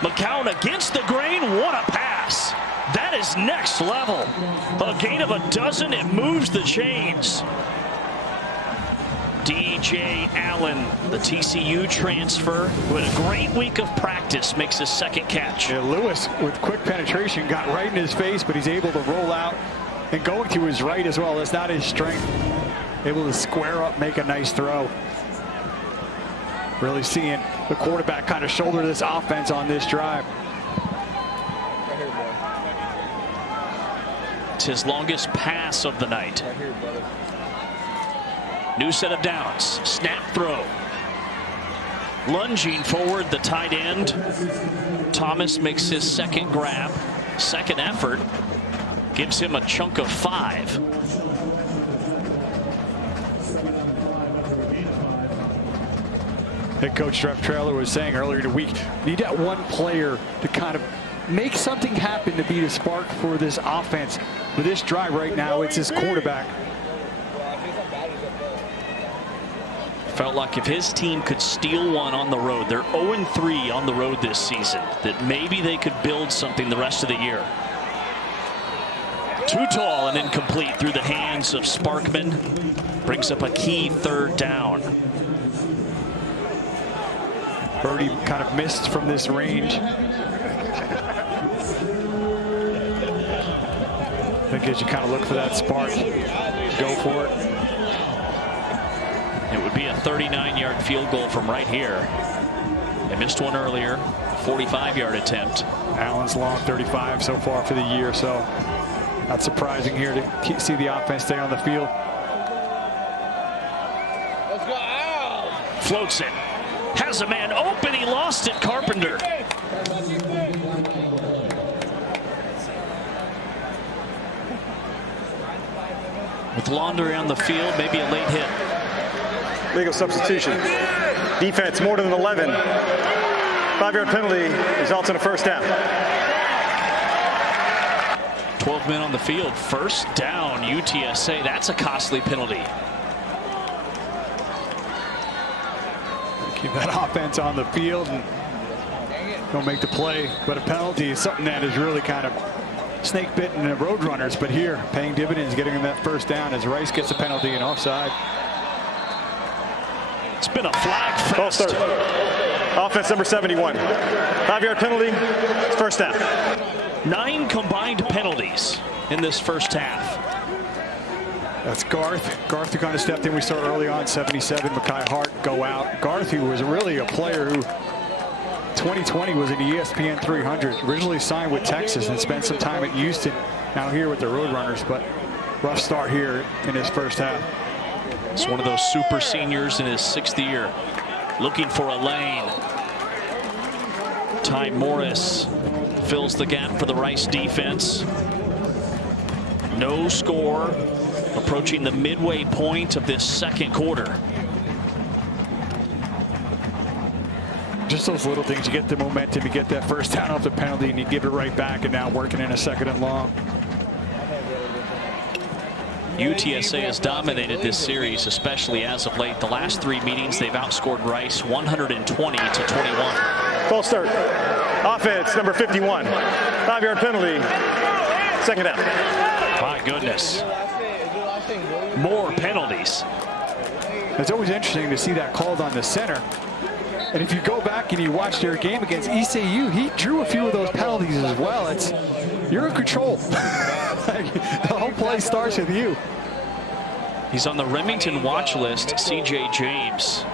McCown against the grain, what a pass. That is next level. A gain of a dozen, it moves the chains. DJ Allen, the TCU transfer, who had a great week of practice, makes his second catch. Yeah, Lewis, with quick penetration, got right in his face, but he's able to roll out and going to his right as well. That's not his strength. Able to square up, make a nice throw. Really seeing the quarterback kind of shoulder this offense on this drive. It's his longest pass of the night. New set of downs. Snap throw. Lunging forward, the tight end. Thomas makes his second grab. Second effort. Gives him a chunk of 5. Head coach Jeff Traylor was saying earlier in the week, you need that one player to kind of make something happen to be the spark for this offense. For this drive right now, it's his quarterback. Felt like if his team could steal one on the road, they're 0-3 on the road this season, that maybe they could build something the rest of the year. Too tall and incomplete through the hands of Sparkman. Brings up a key 3rd down. Birdie kind of missed from this range. I think as you kind of look for that spark, go for it. It would be a 39-yard field goal from right here. They missed one earlier, 45-yard attempt. Allen's long 35 so far for the year, so not surprising here to see the offense stay on the field. Let's go, Al. Floats it. Has a man open. He lost it, Carpenter. With Laundry on the field, maybe a late hit. Legal substitution. Defense more than 11. 5-yard penalty results in a first down. 12 men on the field. First down, UTSA. That's a costly penalty. Keep that offense on the field and don't make the play. But a penalty is something that is really kind of snake bitten in the Roadrunners. But here, paying dividends, getting him that first down as Rice gets a penalty and offside. It's been a flag fest. Offense number 71. 5-yard penalty, first down. 9 combined penalties in this first half. That's Garth. Garth who kind of stepped in. We saw early on 77. Mekhi Hart go out. Garth, who was really a player who 2020 was in the ESPN 300. Originally signed with Texas and spent some time at Houston. Now here with the Roadrunners, but rough start here in his first half. It's one of those super seniors in his 6th year. Looking for a lane. Ty Morris fills the gap for the Rice defense. No score. Approaching the midway point of this second quarter. Just those little things. You get the momentum, you get that first down off the penalty, and you give it right back, and now working in a 2nd and long. UTSA has dominated this series, especially as of late. The last 3 meetings, they've outscored Rice 120 to 21. False start. Offense number 51. 5-yard penalty. 2nd down. My goodness. More penalties. It's always interesting to see that called on the center. And if you go back and you watch their game against ECU, he drew a few of those penalties as well. You're in control. The whole play starts with you. He's on the Remington watch list, CJ James.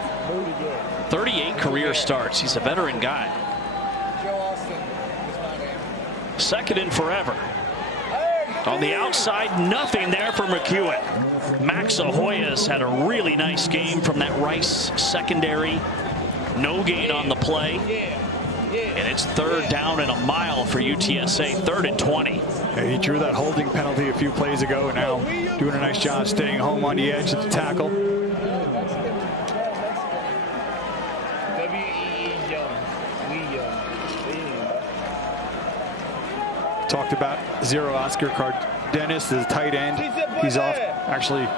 38 career starts. He's a veteran guy. 2nd and forever. On the outside, nothing there for McEwen. Max Ahoya's had a really nice game from that Rice secondary. No gain on the play. And it's 3rd down and a mile for UTSA, 3rd and 20. Yeah, he drew that holding penalty a few plays ago, and now doing a nice job staying home on the edge of the tackle. Talked about zero Oscar Cardenas, the tight end. He's off, actually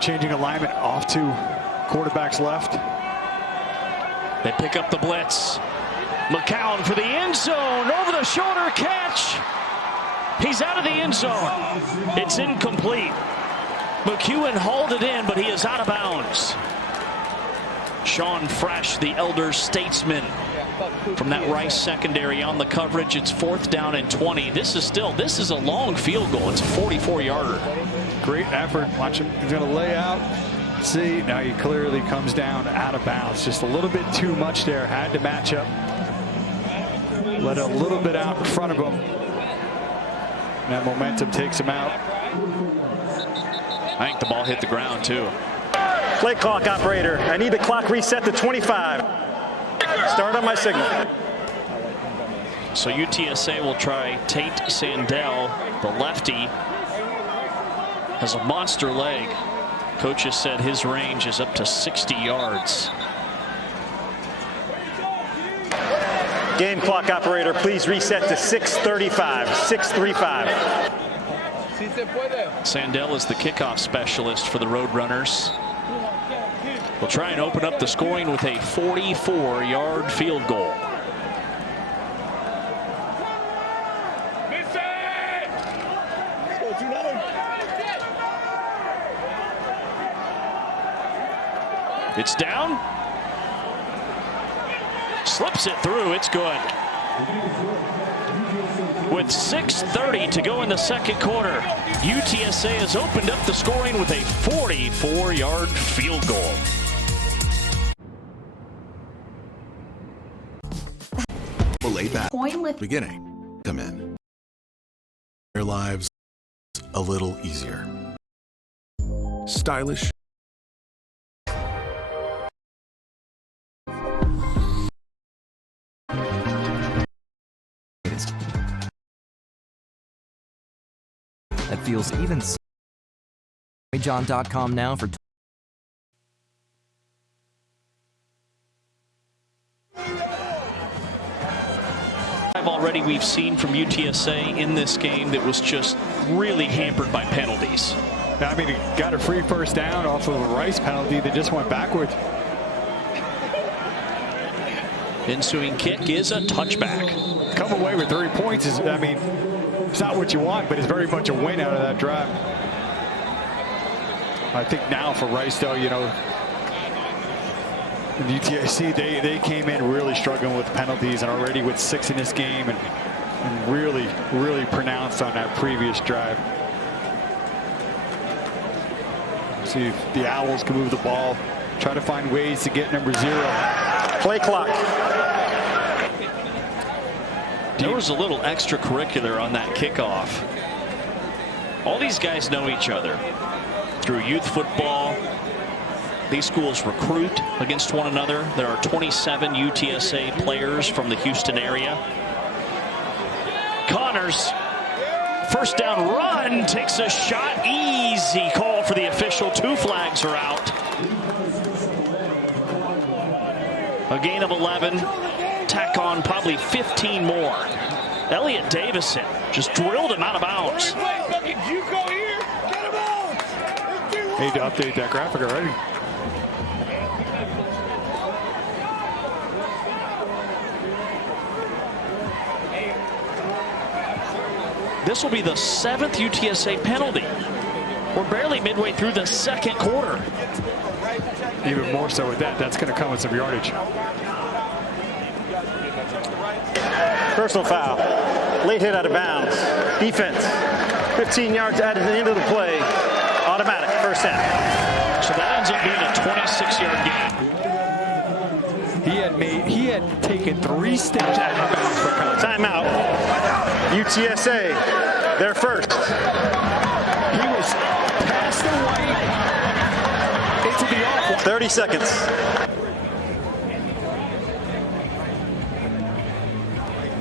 changing alignment off to quarterback's left. They pick up the blitz. McCown for the end zone, over the shoulder catch. He's out of the end zone. It's incomplete. McEwen hauled it in, but he is out of bounds. Sean Fresh, the elder statesman from that Rice secondary on the coverage. It's 4th down and 20. This is a long field goal. It's a 44-yarder. Great effort. Watch him. He's going to lay out. See, now he clearly comes down out of bounds. Just a little bit too much there. Had to match up. Let a little bit out in front of him. And that momentum takes him out. I think the ball hit the ground, too. Play clock operator. I need the clock reset to 25. Start on my signal. So UTSA will try Tate Sandell, the lefty. Has a monster leg. Coaches said his range is up to 60 yards. Game clock operator, please reset to 6:35. 6:35. Sandell is the kickoff specialist for the Roadrunners. will try and open up the scoring with a 44-yard field goal. It's down. Slips it through. It's good. With 6:30 to go in the second quarter, UTSA has opened up the scoring with a 44-yard field goal. Lay back. Beginning. Come in. Their lives a little easier. Stylish. That feels even. John.com now for. Already we've seen from UTSA in this game that was just really hampered by penalties. I mean, he got a free first down off of a Rice penalty that just went backwards. Ensuing kick is a touchback. Come away with 3 points is, I mean, it's not what you want, but it's very much a win out of that drive. I think now for Rice, though, you know, in UTSA, they came in really struggling with penalties and already with 6 in this game and really, really pronounced on that previous drive. See if the Owls can move the ball, try to find ways to get number 0. Play clock. There was a little extracurricular on that kickoff. All these guys know each other through youth football. These schools recruit against one another. There are 27 UTSA players from the Houston area. Connors, first down run, takes a shot. Easy call for the official. 2 flags are out. A gain of 11. Tack on probably 15 more. Elliott Davison just drilled him out of bounds. Need to update that graphic already. This will be the 7th UTSA penalty. We're barely midway through the second quarter. Even more so with that, that's going to come with some yardage. Personal foul. Late hit out of bounds. Defense. 15 yards added to the end of the play. Automatic. First down. So that ends up being a 26-yard gain. He had taken 3 steps out of bounds for contact. Timeout. UTSA. They're first. He was past the white into the off one. 30 seconds.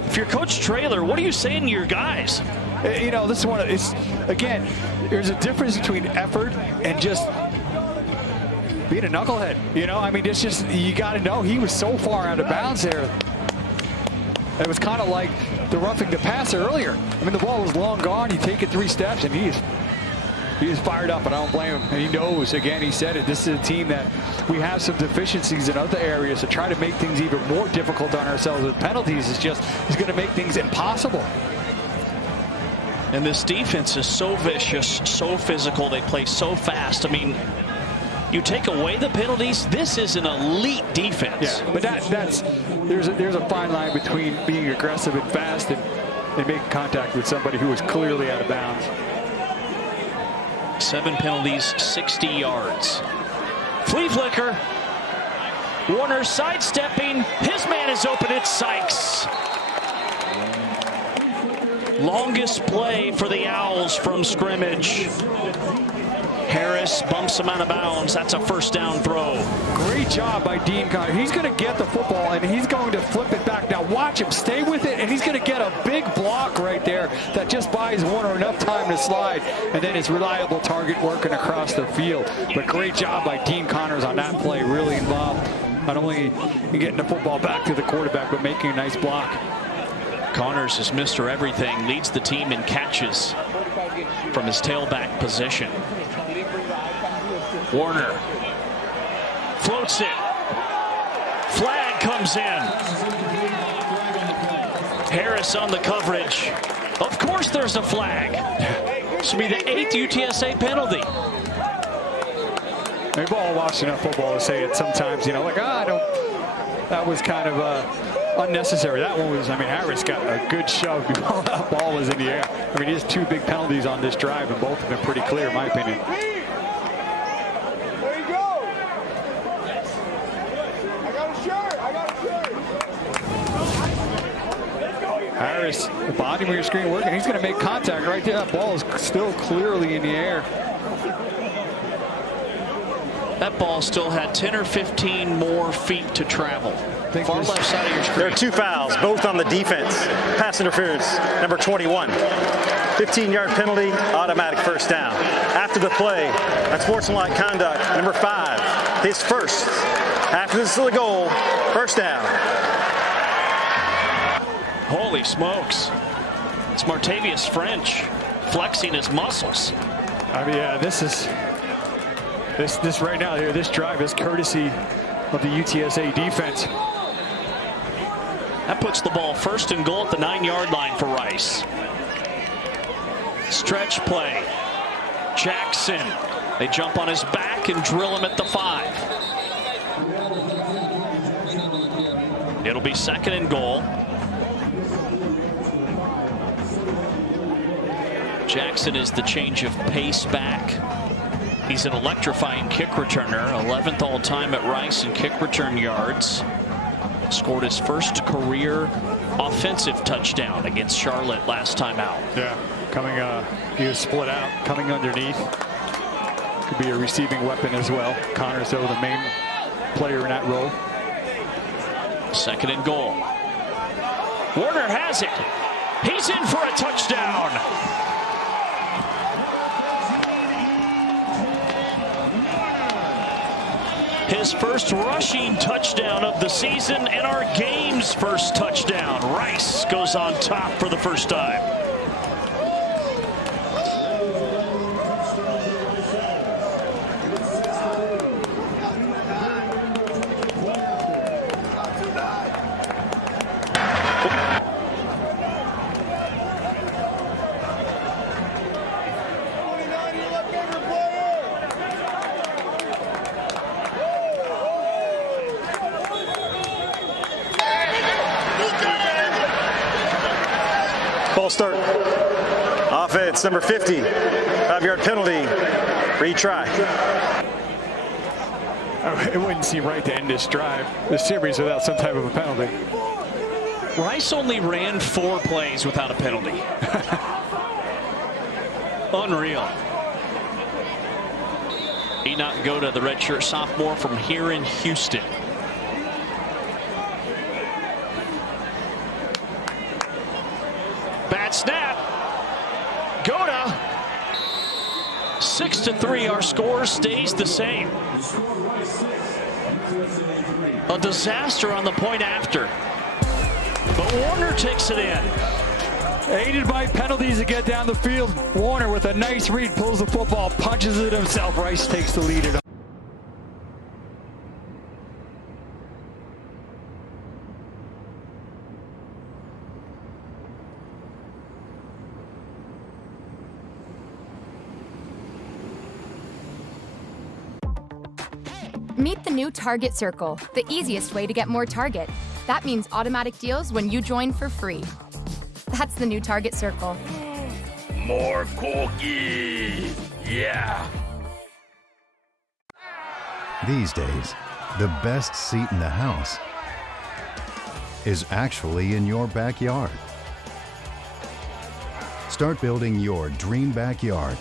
If you're Coach Traylor, what are you saying to your guys? You know, this is one of, it's, again, there's a difference between effort and just being a knucklehead. You know, I mean, it's just, you got to know he was so far out of bounds there. It was kind of like the roughing the passer earlier. I mean, the ball was long gone. You take it 3 steps, and he is fired up, and I don't blame him. And he knows, again, he said it, this is a team that we have some deficiencies in other areas, to try to make things even more difficult on ourselves with penalties is going to make things impossible. And this defense is so vicious, so physical. They play so fast. I mean, you take away the penalties, this is an elite defense. Yeah, but there's a fine line between being aggressive and fast and making contact with somebody who is clearly out of bounds. 7 penalties, 60 yards. Flea flicker. Warner sidestepping. His man is open. It's Sykes. Longest play for the Owls from scrimmage. Harris bumps him out of bounds. That's a first down throw. Great job by Dean Connor. He's going to get the football, and he's going to flip it back. Now watch him stay with it, and he's going to get a big block right there that just buys Warner enough time to slide, and then his reliable target working across the field. But great job by Dean Connors on that play. Really involved, not only in getting the football back to the quarterback, but making a nice block. Connors is Mr. Everything, leads the team in catches from his tailback position. Warner Floats it. Flag comes in. Harris on the coverage. Of course there's a flag. This will be the 8th UTSA penalty. We've all watched enough football to say it sometimes, you know, like, that was kind of unnecessary. That one was, I mean, Harris got a good shove before that ball was in the air. I mean, he has 2 big penalties on this drive, and both of them pretty clear, in my opinion. There you go. I got a shirt. Harris, the bottom of your screen working. He's going to make contact right there. That ball is still clearly in the air. That ball still had 10 or 15 more feet to travel. Far left side of your screen. There are 2 fouls, both on the defense. Pass interference, number 21. 15-yard penalty, automatic first down. After the play, unsportsmanlike conduct, number 5, his first. After this is the goal, first down. Holy smokes. It's Martavius French flexing his muscles. I mean, yeah, this right now here, this drive is courtesy of the UTSA defense. That puts the ball first and goal at the 9-yard line for Rice. Stretch play. Jackson. They jump on his back and drill him at the 5. It'll be 2nd and goal. Jackson is the change of pace back. He's an electrifying kick returner, 11th all-time at Rice in kick return yards. Scored his first career offensive touchdown against Charlotte last time out. Yeah, he was split out, coming underneath. Could be a receiving weapon as well. Connor's, though, the main player in that role. 2nd and goal. Warner has it. He's in for a touchdown. His first rushing touchdown of the season and our game's first touchdown. Rice goes on top for the first time. Ball start. Offense, number 50. 5-yard penalty. Retry. It wouldn't seem right to end this drive, this series, without some type of a penalty. Rice only ran 4 plays without a penalty. Unreal. Enoch Goda, the redshirt sophomore from here in Houston. Bad snap. Goda. 6-3. Our score stays the same. A disaster on the point after. But Warner takes it in. Aided by penalties to get down the field. Warner with a nice read pulls the football, punches it himself. Rice takes the lead. Meet the new Target Circle, the easiest way to get more Target. That means automatic deals when you join for free. That's the new Target Circle. More cookies! Yeah! These days, the best seat in the house is actually in your backyard. Start building your dream backyard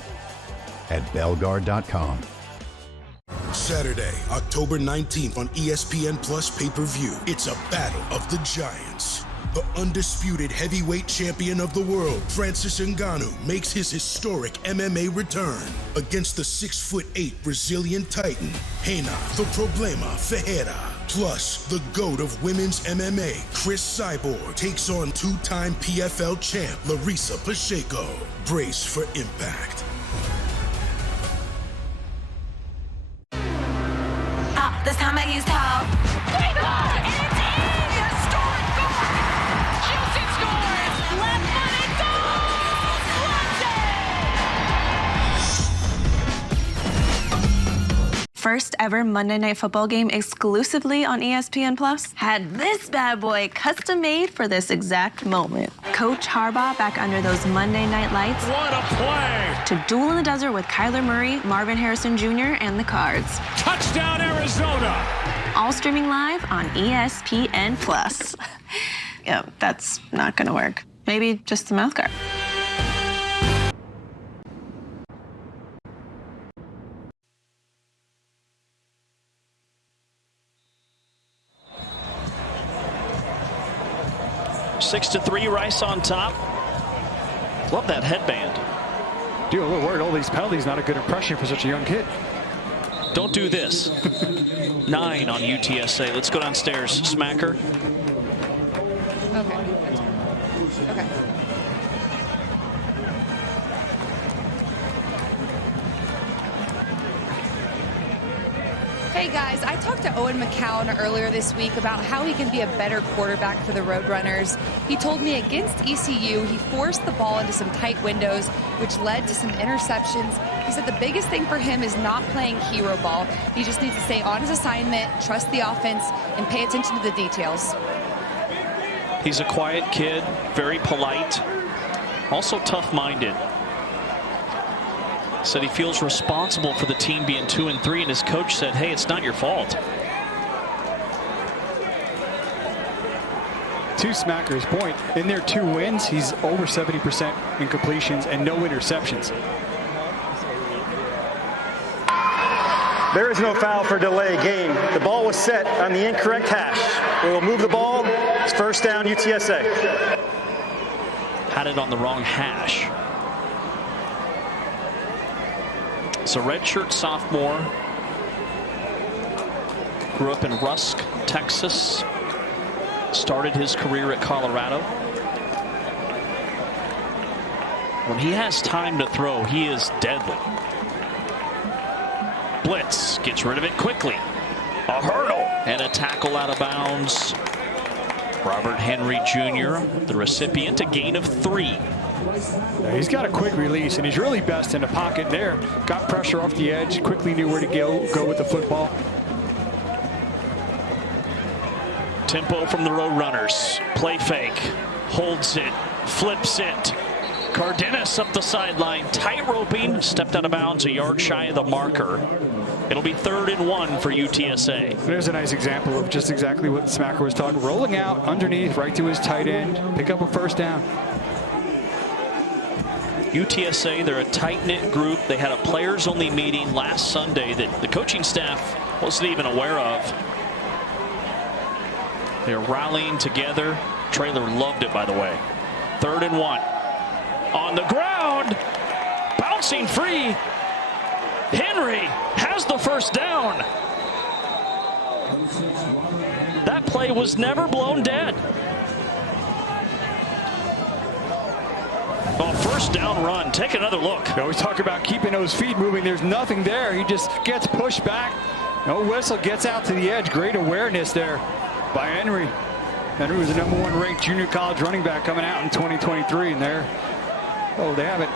at Belgard.com. Saturday, October 19th on ESPN Plus pay-per-view. It's a battle of the giants. The undisputed heavyweight champion of the world, Francis Ngannou, makes his historic MMA return against the 6'8" Brazilian titan, Reina the Problema Ferreira. Plus, the GOAT of women's MMA, Chris Cyborg, takes on two-time PFL champ, Larissa Pacheco. Brace for impact. This time first ever Monday Night Football game exclusively on ESPN Plus had this bad boy custom made for this exact moment. Coach Harbaugh back under those Monday night lights. What a play! To duel in the desert with Kyler Murray, Marvin Harrison Jr., and the Cards. Touchdown, Arizona! All streaming live on ESPN Plus. Yeah, that's not gonna work. Maybe just the mouth guard. Six to 3, Rice on top. Love that headband. Dude, a little worried. All these penalties, not a good impression for such a young kid. Don't do this. 9 on UTSA. Let's go downstairs. Smacker. Okay. Okay. Hey guys, I talked to Owen McCown earlier this week about how he can be a better quarterback for the Roadrunners. He told me against ECU, he forced the ball into some tight windows, which led to some interceptions. He said the biggest thing for him is not playing hero ball. He just needs to stay on his assignment, trust the offense, and pay attention to the details. He's a quiet kid, very polite, also tough-minded. Said he feels responsible for the team being 2-3, and his coach said, hey, it's not your fault. To Smacker's point, in their 2 wins, he's over 70% in completions and no interceptions. There is no foul for delay game. The ball was set on the incorrect hash. We will move the ball. It's first down, UTSA. Had it on the wrong hash. It's a redshirt sophomore. Grew up in Rusk, Texas. Started his career at Colorado. When he has time to throw, he is deadly. Blitz, gets rid of it quickly. A hurdle and a tackle out of bounds. Robert Henry Jr., the recipient, a gain of 3. Yeah, he's got a quick release, and he's really best in the pocket there. Got pressure off the edge, quickly knew where to go with the football. Tempo from the Roadrunners. Play fake. Holds it. Flips it. Cardenas up the sideline. Tight roping. Stepped out of bounds, a yard shy of the marker. It'll be 3rd and 1 for UTSA. There's a nice example of just exactly what Smacker was talking. Rolling out underneath, right to his tight end. Pick up a first down. UTSA, they're a tight-knit group. They had a players-only meeting last Sunday that the coaching staff wasn't even aware of. They're rallying together. Traylor loved it, by the way. 3rd and 1. On the ground. Bouncing free. Henry has the first down. That play was never blown dead. Oh, first down run. Take another look. We always talk about keeping those feet moving. There's nothing there. He just gets pushed back. No whistle, gets out to the edge. Great awareness there by Henry. Henry was the #1 ranked junior college running back coming out in 2023. And there, oh, they have it.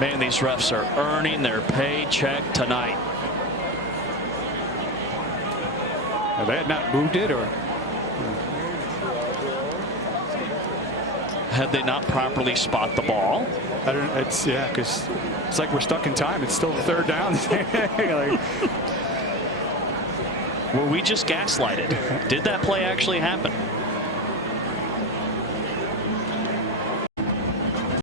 Man, these refs are earning their paycheck tonight. They had not moved it, or had they not properly spot the ball? I don't. It's because it's like we're stuck in time. It's still the 3rd down. Like, were we just gaslighted? Did that play actually happen?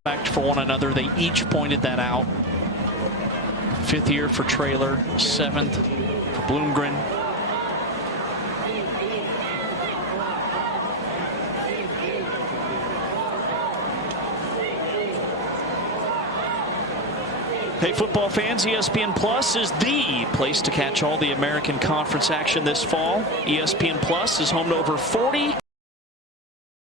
Back for one another. They each pointed that out. 5th year for Traylor, 7th for Bloomgren. Hey, football fans, ESPN Plus is the place to catch all the American Conference action this fall. ESPN Plus is home to over 40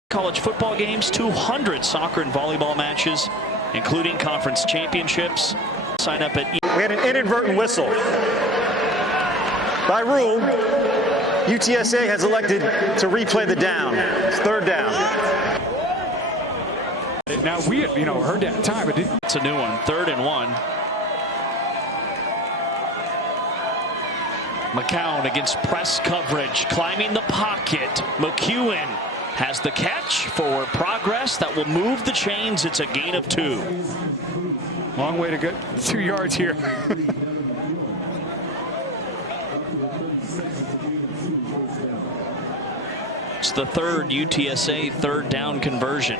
college football games, 200 soccer and volleyball matches, including conference championships. Sign up at... We had an inadvertent whistle. By rule, UTSA has elected to replay the down. It's 3rd down. Now, we had, heard that time. But it's a new one, 3rd and 1. McCown against press coverage, climbing the pocket. McEwen has the catch, forward progress that will move the chains. It's a gain of 2. Long way to go. 2 yards here. It's the 3rd UTSA 3rd down conversion.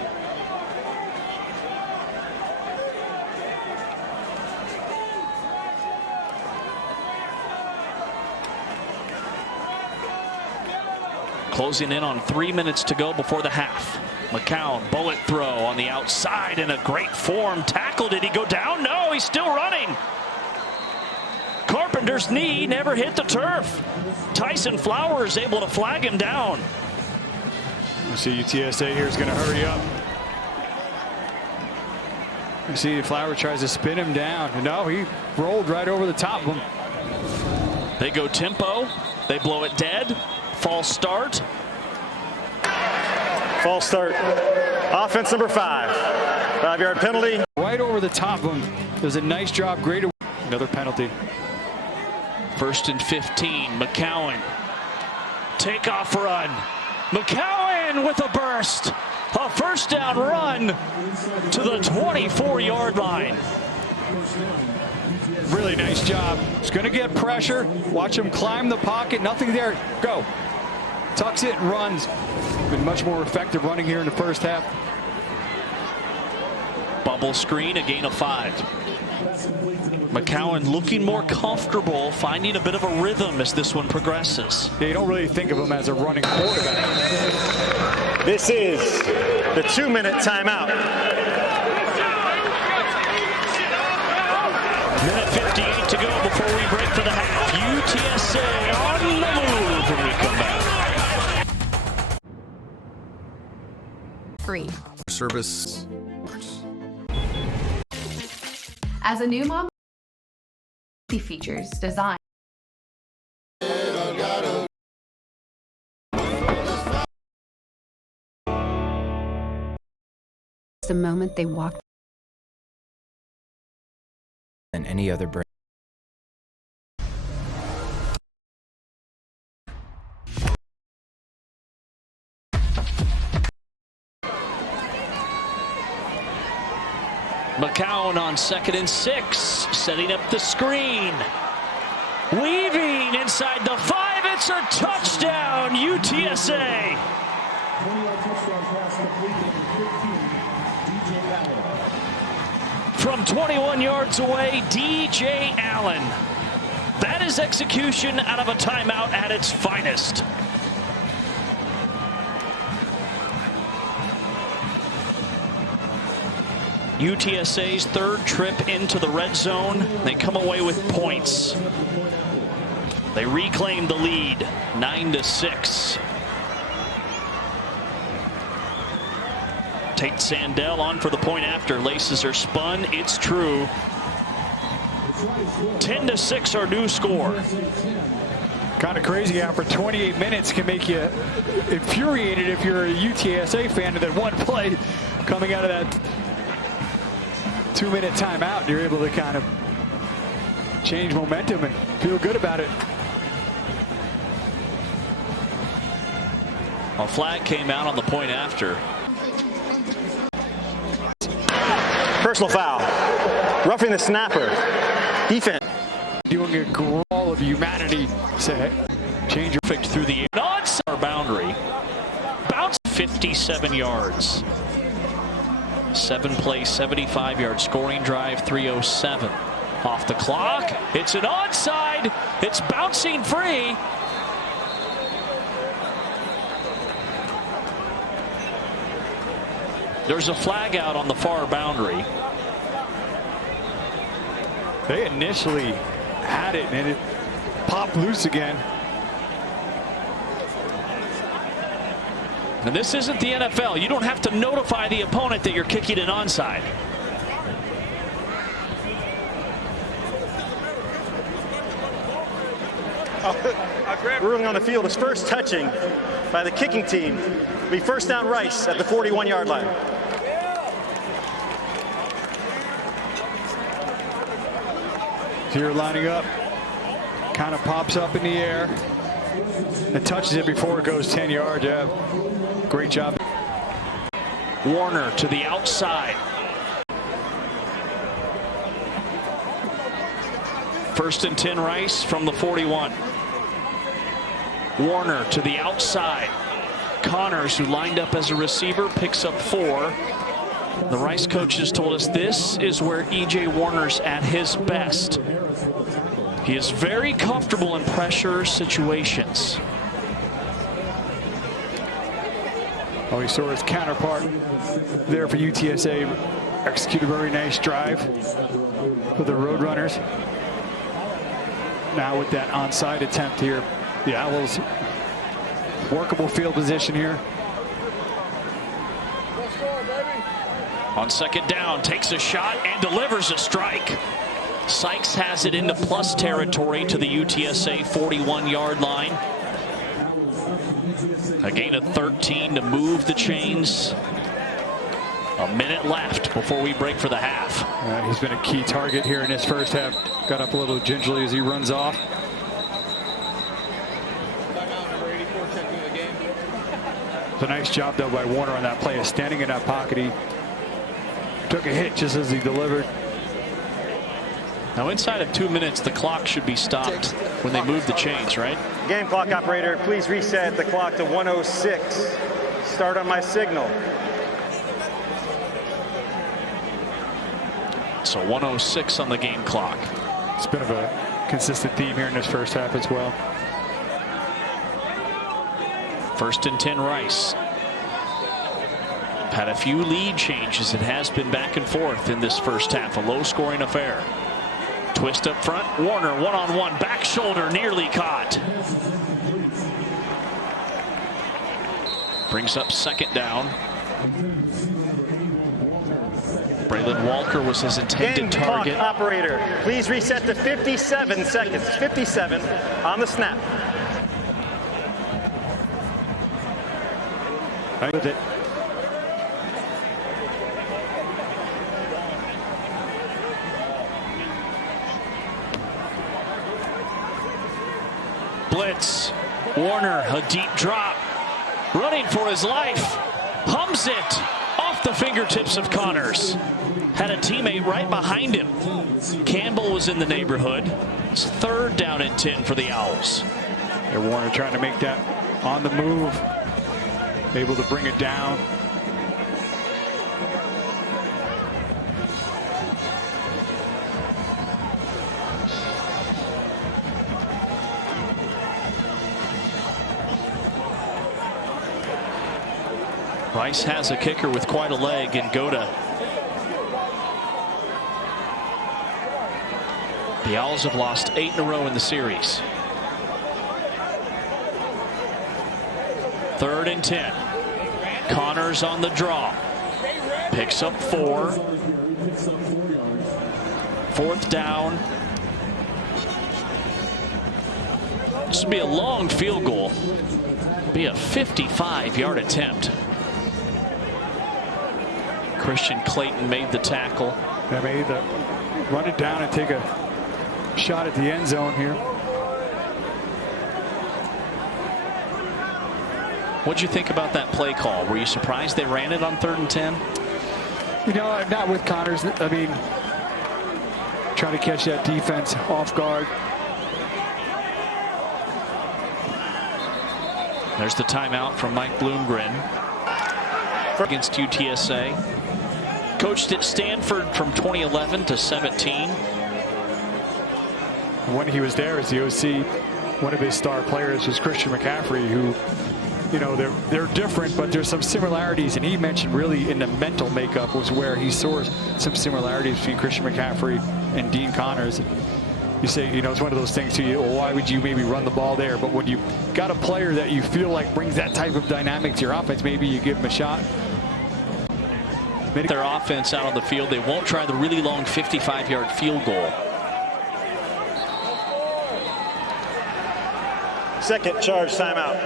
Closing in on 3 minutes to go before the half. McCown, bullet throw on the outside in a great form. Tackle, did he go down? No, he's still running. Carpenter's knee never hit the turf. Tyson Flowers able to flag him down. You see UTSA here is going to hurry up. You see Flowers tries to spin him down. No, he rolled right over the top of him. They go tempo. They blow it dead. False start. False start. Offense number 5. 5-yard penalty. Right over the top of him. Does a nice job. Great. Another penalty. 1st and 15. McCown. Takeoff run. McCown with a burst. A 1st down run to the 24-yard line. Really nice job. He's going to get pressure. Watch him climb the pocket. Nothing there. Go. Tucks it and runs. Been much more effective running here in the first half. Bubble screen, a gain of 5. McCown looking more comfortable, finding a bit of a rhythm as this one progresses. Yeah, you don't really think of him as a running quarterback. This is the 2-minute timeout. Minute 58 to go before we break for the half. UTSA on the move when we come back. Free. Service. As a new mom, features design. The moment they walk than any other brand. McCown on 2nd and 6, setting up the screen. Weaving inside the 5, it's a touchdown, UTSA. From 21 yards away, DJ Allen. That is execution out of a timeout at its finest. UTSA's 3rd trip into the red zone. They come away with points. They reclaim the lead, 9-6. Tate Sandell on for the point after. Laces are spun. It's true. 10-6 our new score. Kind of crazy how for 28 minutes can make you infuriated if you're a UTSA fan, and then one play coming out of that 2-minute timeout, you're able to kind of change momentum and feel good about it. A flag came out on the point after. Personal foul. Roughing the snapper. Defense. Doing a growl of humanity. Say, change your perfect through the onside boundary. Bounce 57 yards. 7-play, 75-yard scoring drive, 3:07. Off the clock. It's an onside. It's bouncing free. There's a flag out on the far boundary. They initially had it, and it popped loose again. And this isn't the NFL. You don't have to notify the opponent that you're kicking an onside. Ruling on the field is first touching by the kicking team. It'll be 1st down Rice at the 41-yard line. Here lining up. Kind of pops up in the air and touches it before it goes 10 yards. Yeah, great job. Warner to the outside. First and 10 Rice from the 41. Warner to the outside. Connors, who lined up as a receiver, picks up 4. The Rice coaches told us this is where E.J. Warner's at his best. He is very comfortable in pressure situations. Oh, he saw his counterpart there for UTSA. Executed a very nice drive for the Roadrunners. Now with that onside attempt here, the Owls workable field position here. On second down, takes a shot and delivers a strike. Sykes has it into plus territory to the UTSA 41-yard line. A gain of 13 to move the chains. A minute left before we break for the half. He's been a key target here in his first half. Got up a little gingerly as he runs off. It's a nice job, though, by Warner on that play of standing in that pocket. He took a hit just as he delivered. Now, inside of 2 minutes, the clock should be stopped when they move the chains, right? Game clock operator, please reset the clock to 1:06. Start on my signal. So 1:06 on the game clock. It's been a consistent theme here in this first half as well. First and 10 Rice. Had a few lead changes. It has been back and forth in this first half. A low-scoring affair. Twist up front. Warner one-on-one. Back shoulder nearly caught. Brings up second down. Braylon Walker was his intended target. Clock operator, please reset to 57 seconds. 57 on the snap. With it. Blitz. Warner, a deep drop. Running for his life. Hums it off the fingertips of Connors. Had a teammate right behind him. Campbell was in the neighborhood. It's third down and 10 for the Owls. And Warner trying to make that on the move. Able to bring it down. Rice has a kicker with quite a leg in Goda. The Owls have lost 8 in a row in the series. Third and 10. Connors on the draw. Picks up 4. Fourth down. This would be a long field goal. Be a 55-yard attempt. Christian Clayton made the tackle. They made the run it down and take a shot at the end zone here. What'd you think about that play call? Were you surprised they ran it on 3rd and 10? You know, I'm not with Connors. I mean, trying to catch that defense off guard. There's the timeout from Mike Bloomgren against UTSA. Coached at Stanford from 2011 to 17. When he was there as the OC, one of his star players was Christian McCaffrey, who, you know, they're different, but there's some similarities. And he mentioned really in the mental makeup was where he saw some similarities between Christian McCaffrey and Dean Connors. You say, you know, it's one of those things to you, well, why would you maybe run the ball there? But when you got a player that you feel like brings that type of dynamic to your offense, maybe you give him a shot. Their offense out on the field, they won't try the really long 55-yard field goal. Second charge timeout.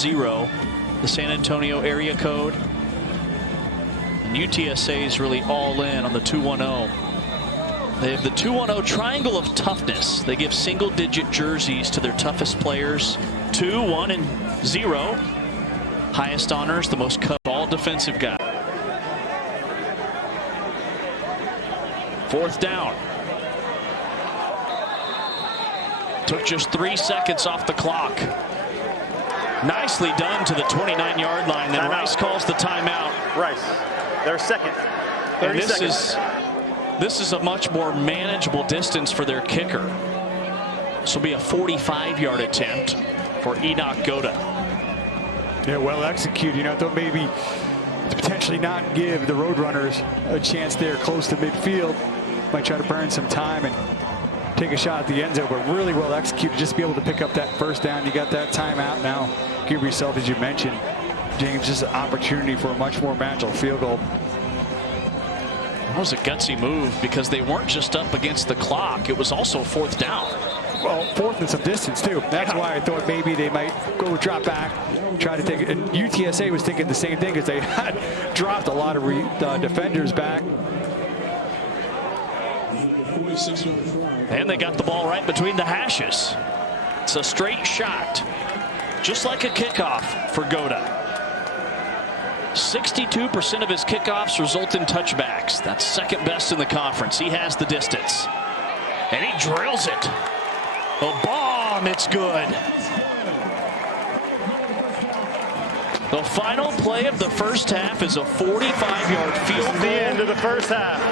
0, the San Antonio area code. And UTSA is really all in on the 2-1-0. They have the 2-1-0 triangle of toughness. They give single-digit jerseys to their toughest players. 2, 1, and 0. Highest honors, the most cut, all defensive guy. 4th down. Took just 3 seconds off the clock. Nicely done to the 29-yard line. Then Rice calls the timeout. Rice, their second. 30 seconds. This is a much more manageable distance for their kicker. This will be a 45-yard attempt for Enoch Goda. Yeah, well executed. You know, I thought maybe to potentially not give the Roadrunners a chance there close to midfield. Might try to burn some time and take a shot at the end zone, but really well executed just to be able to pick up that 1st down. You got that timeout now. Give yourself, as you mentioned, James, just an opportunity for a much more manageable field goal. That was a gutsy move because they weren't just up against the clock. It was also 4th down. Well, 4th and some distance, too. That's why I thought maybe they might go drop back, try to take it. And UTSA was thinking the same thing because they had dropped a lot of defenders back. And they got the ball right between the hashes. It's a straight shot, just like a kickoff for Goda. 62% of his kickoffs result in touchbacks. That's 2nd best in the conference. He has the distance. And he drills it. A bomb, it's good. The final play of the first half is a 45-yard field goal. The end of the first half.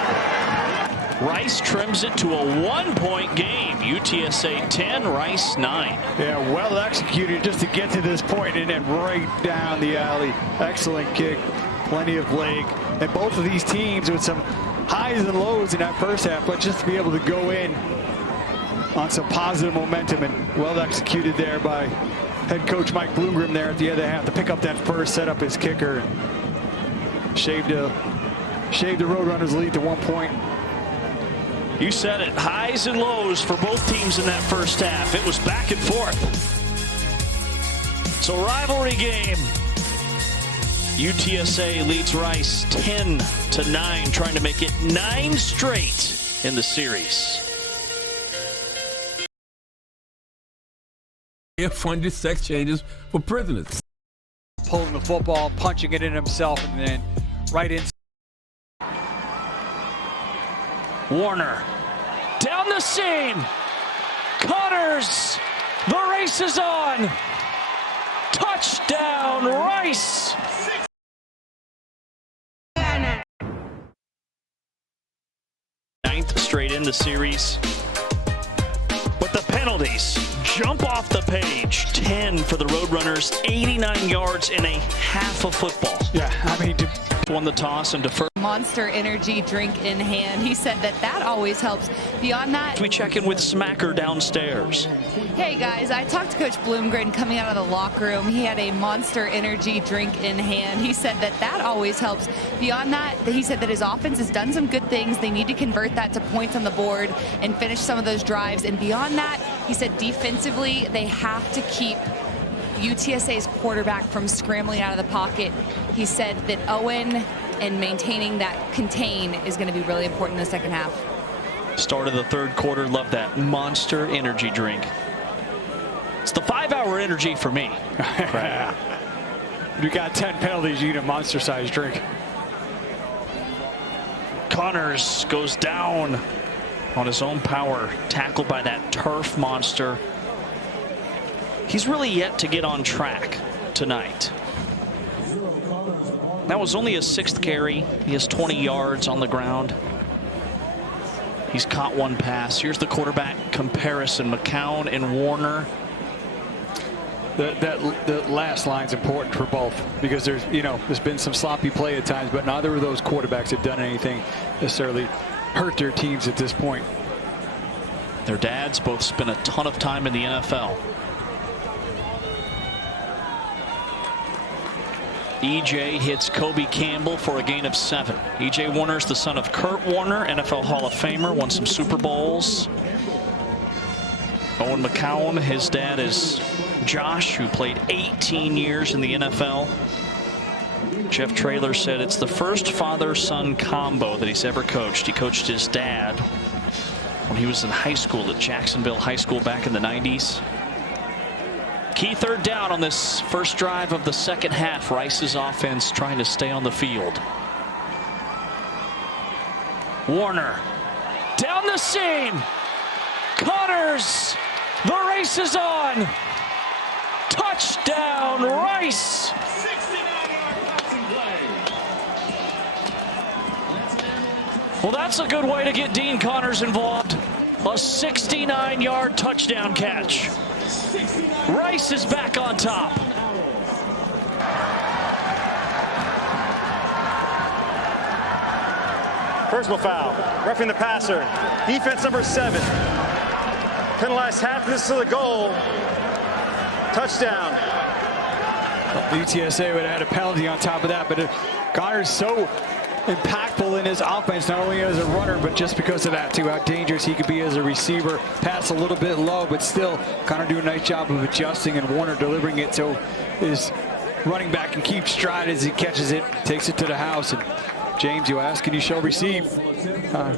Rice trims it to a 1-point game. UTSA 10, Rice 9. Yeah, well executed just to get to this point and then right down the alley. Excellent kick, plenty of leg. And both of these teams with some highs and lows in that first half, but just to be able to go in on some positive momentum and well executed there by head coach Mike Bloomgren there at the end of the half to pick up that first, set up his kicker, and shaved the Roadrunners lead to 1 point. You said it, highs and lows for both teams in that first half. It was back and forth. It's a rivalry game. UTSA leads Rice 10-9, trying to make it 9 straight in the series. Funded sex changes for prisoners. Pulling the football, punching it in himself, and then right in. Warner down the seam. Connors. The race is on. Touchdown, Rice. Ninth straight in the series. But the penalties jump off the page. 10 for the Roadrunners, 89 yards in a half of football. Yeah, I mean, won the toss and deferred. Monster Energy drink in hand. He said that always helps. Beyond that, we check in with Smacker downstairs. Hey guys, I talked to Coach Bloomgren coming out of the locker room. He had a Monster Energy drink in hand. He said that always helps. Beyond that, he said that his offense has done some good things. They need to convert that to points on the board and finish some of those drives. And beyond that, he said defensively, they have to keep UTSA's quarterback from scrambling out of the pocket. He said that Owen and maintaining that contain is going to be really important in the second half. Start of the third quarter, love that Monster Energy drink. It's the 5-hour energy for me. Right. You got 10 penalties, you need a monster-sized drink. Connors goes down on his own power, tackled by that turf monster. He's really yet to get on track tonight. That was only his 6th carry. He has 20 yards on the ground. He's caught 1 pass. Here's the quarterback comparison. McCown and Warner. The last line's important for both because there's been some sloppy play at times, but neither of those quarterbacks have done anything necessarily hurt their teams at this point. Their dads both spent a ton of time in the NFL. EJ hits Kobe Campbell for a gain of 7. EJ Warner's the son of Kurt Warner, NFL Hall of Famer, won some Super Bowls. Owen McCown, his dad is Josh, who played 18 years in the NFL. Jeff Traylor said it's the first father-son combo that he's ever coached. He coached his dad when he was in high school at Jacksonville High School back in the 90s. Key third down on this first drive of the second half. Rice's offense trying to stay on the field. Warner down the seam. Connors. The race is on. Touchdown, Rice. Well, that's a good way to get Dean Connors involved. A 69-yard touchdown catch. Rice is back on top. Personal foul. Roughing the passer. Defense number 7. Penalized half this to the goal. Touchdown. UTSA would have had a penalty on top of that, but Connors so impactful in his offense, not only as a runner, but just because of that too, how dangerous he could be as a receiver. Pass a little bit low, but still Connor doing a nice job of adjusting, and Warner delivering it so his running back can keep stride as he catches it, takes it to the house. And James, you ask and you shall receive.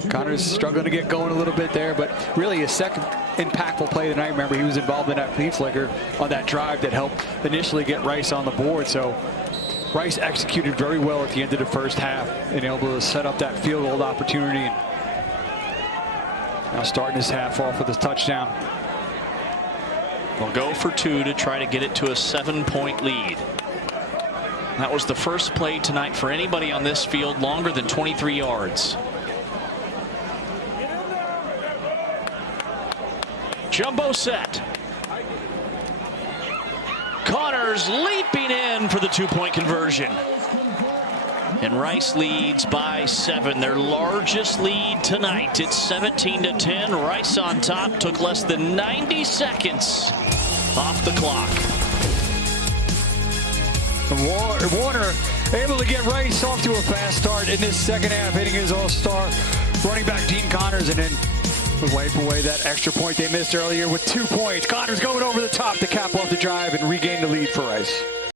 Connor's struggling to get going a little bit there, but really a second impactful play tonight. Remember, he was involved in that flea flicker on that drive that helped initially get Rice on the board. So Rice executed very well at the end of the first half and able to set up that field goal opportunity. And now starting this half off with a touchdown. We'll go for 2 to try to get it to a 7-point lead. That was the first play tonight for anybody on this field longer than 23 yards. Jumbo set. Connors leaping in for the 2-point conversion. And Rice leads by 7, their largest lead tonight. It's 17-10. Rice on top. Took less than 90 seconds off the clock. Warner able to get Rice off to a fast start in this second half, hitting his all-star running back Dean Connors, and then would wipe away that extra point they missed earlier with 2 points. Connors going over the top to cap off the drive and regain the lead for Rice.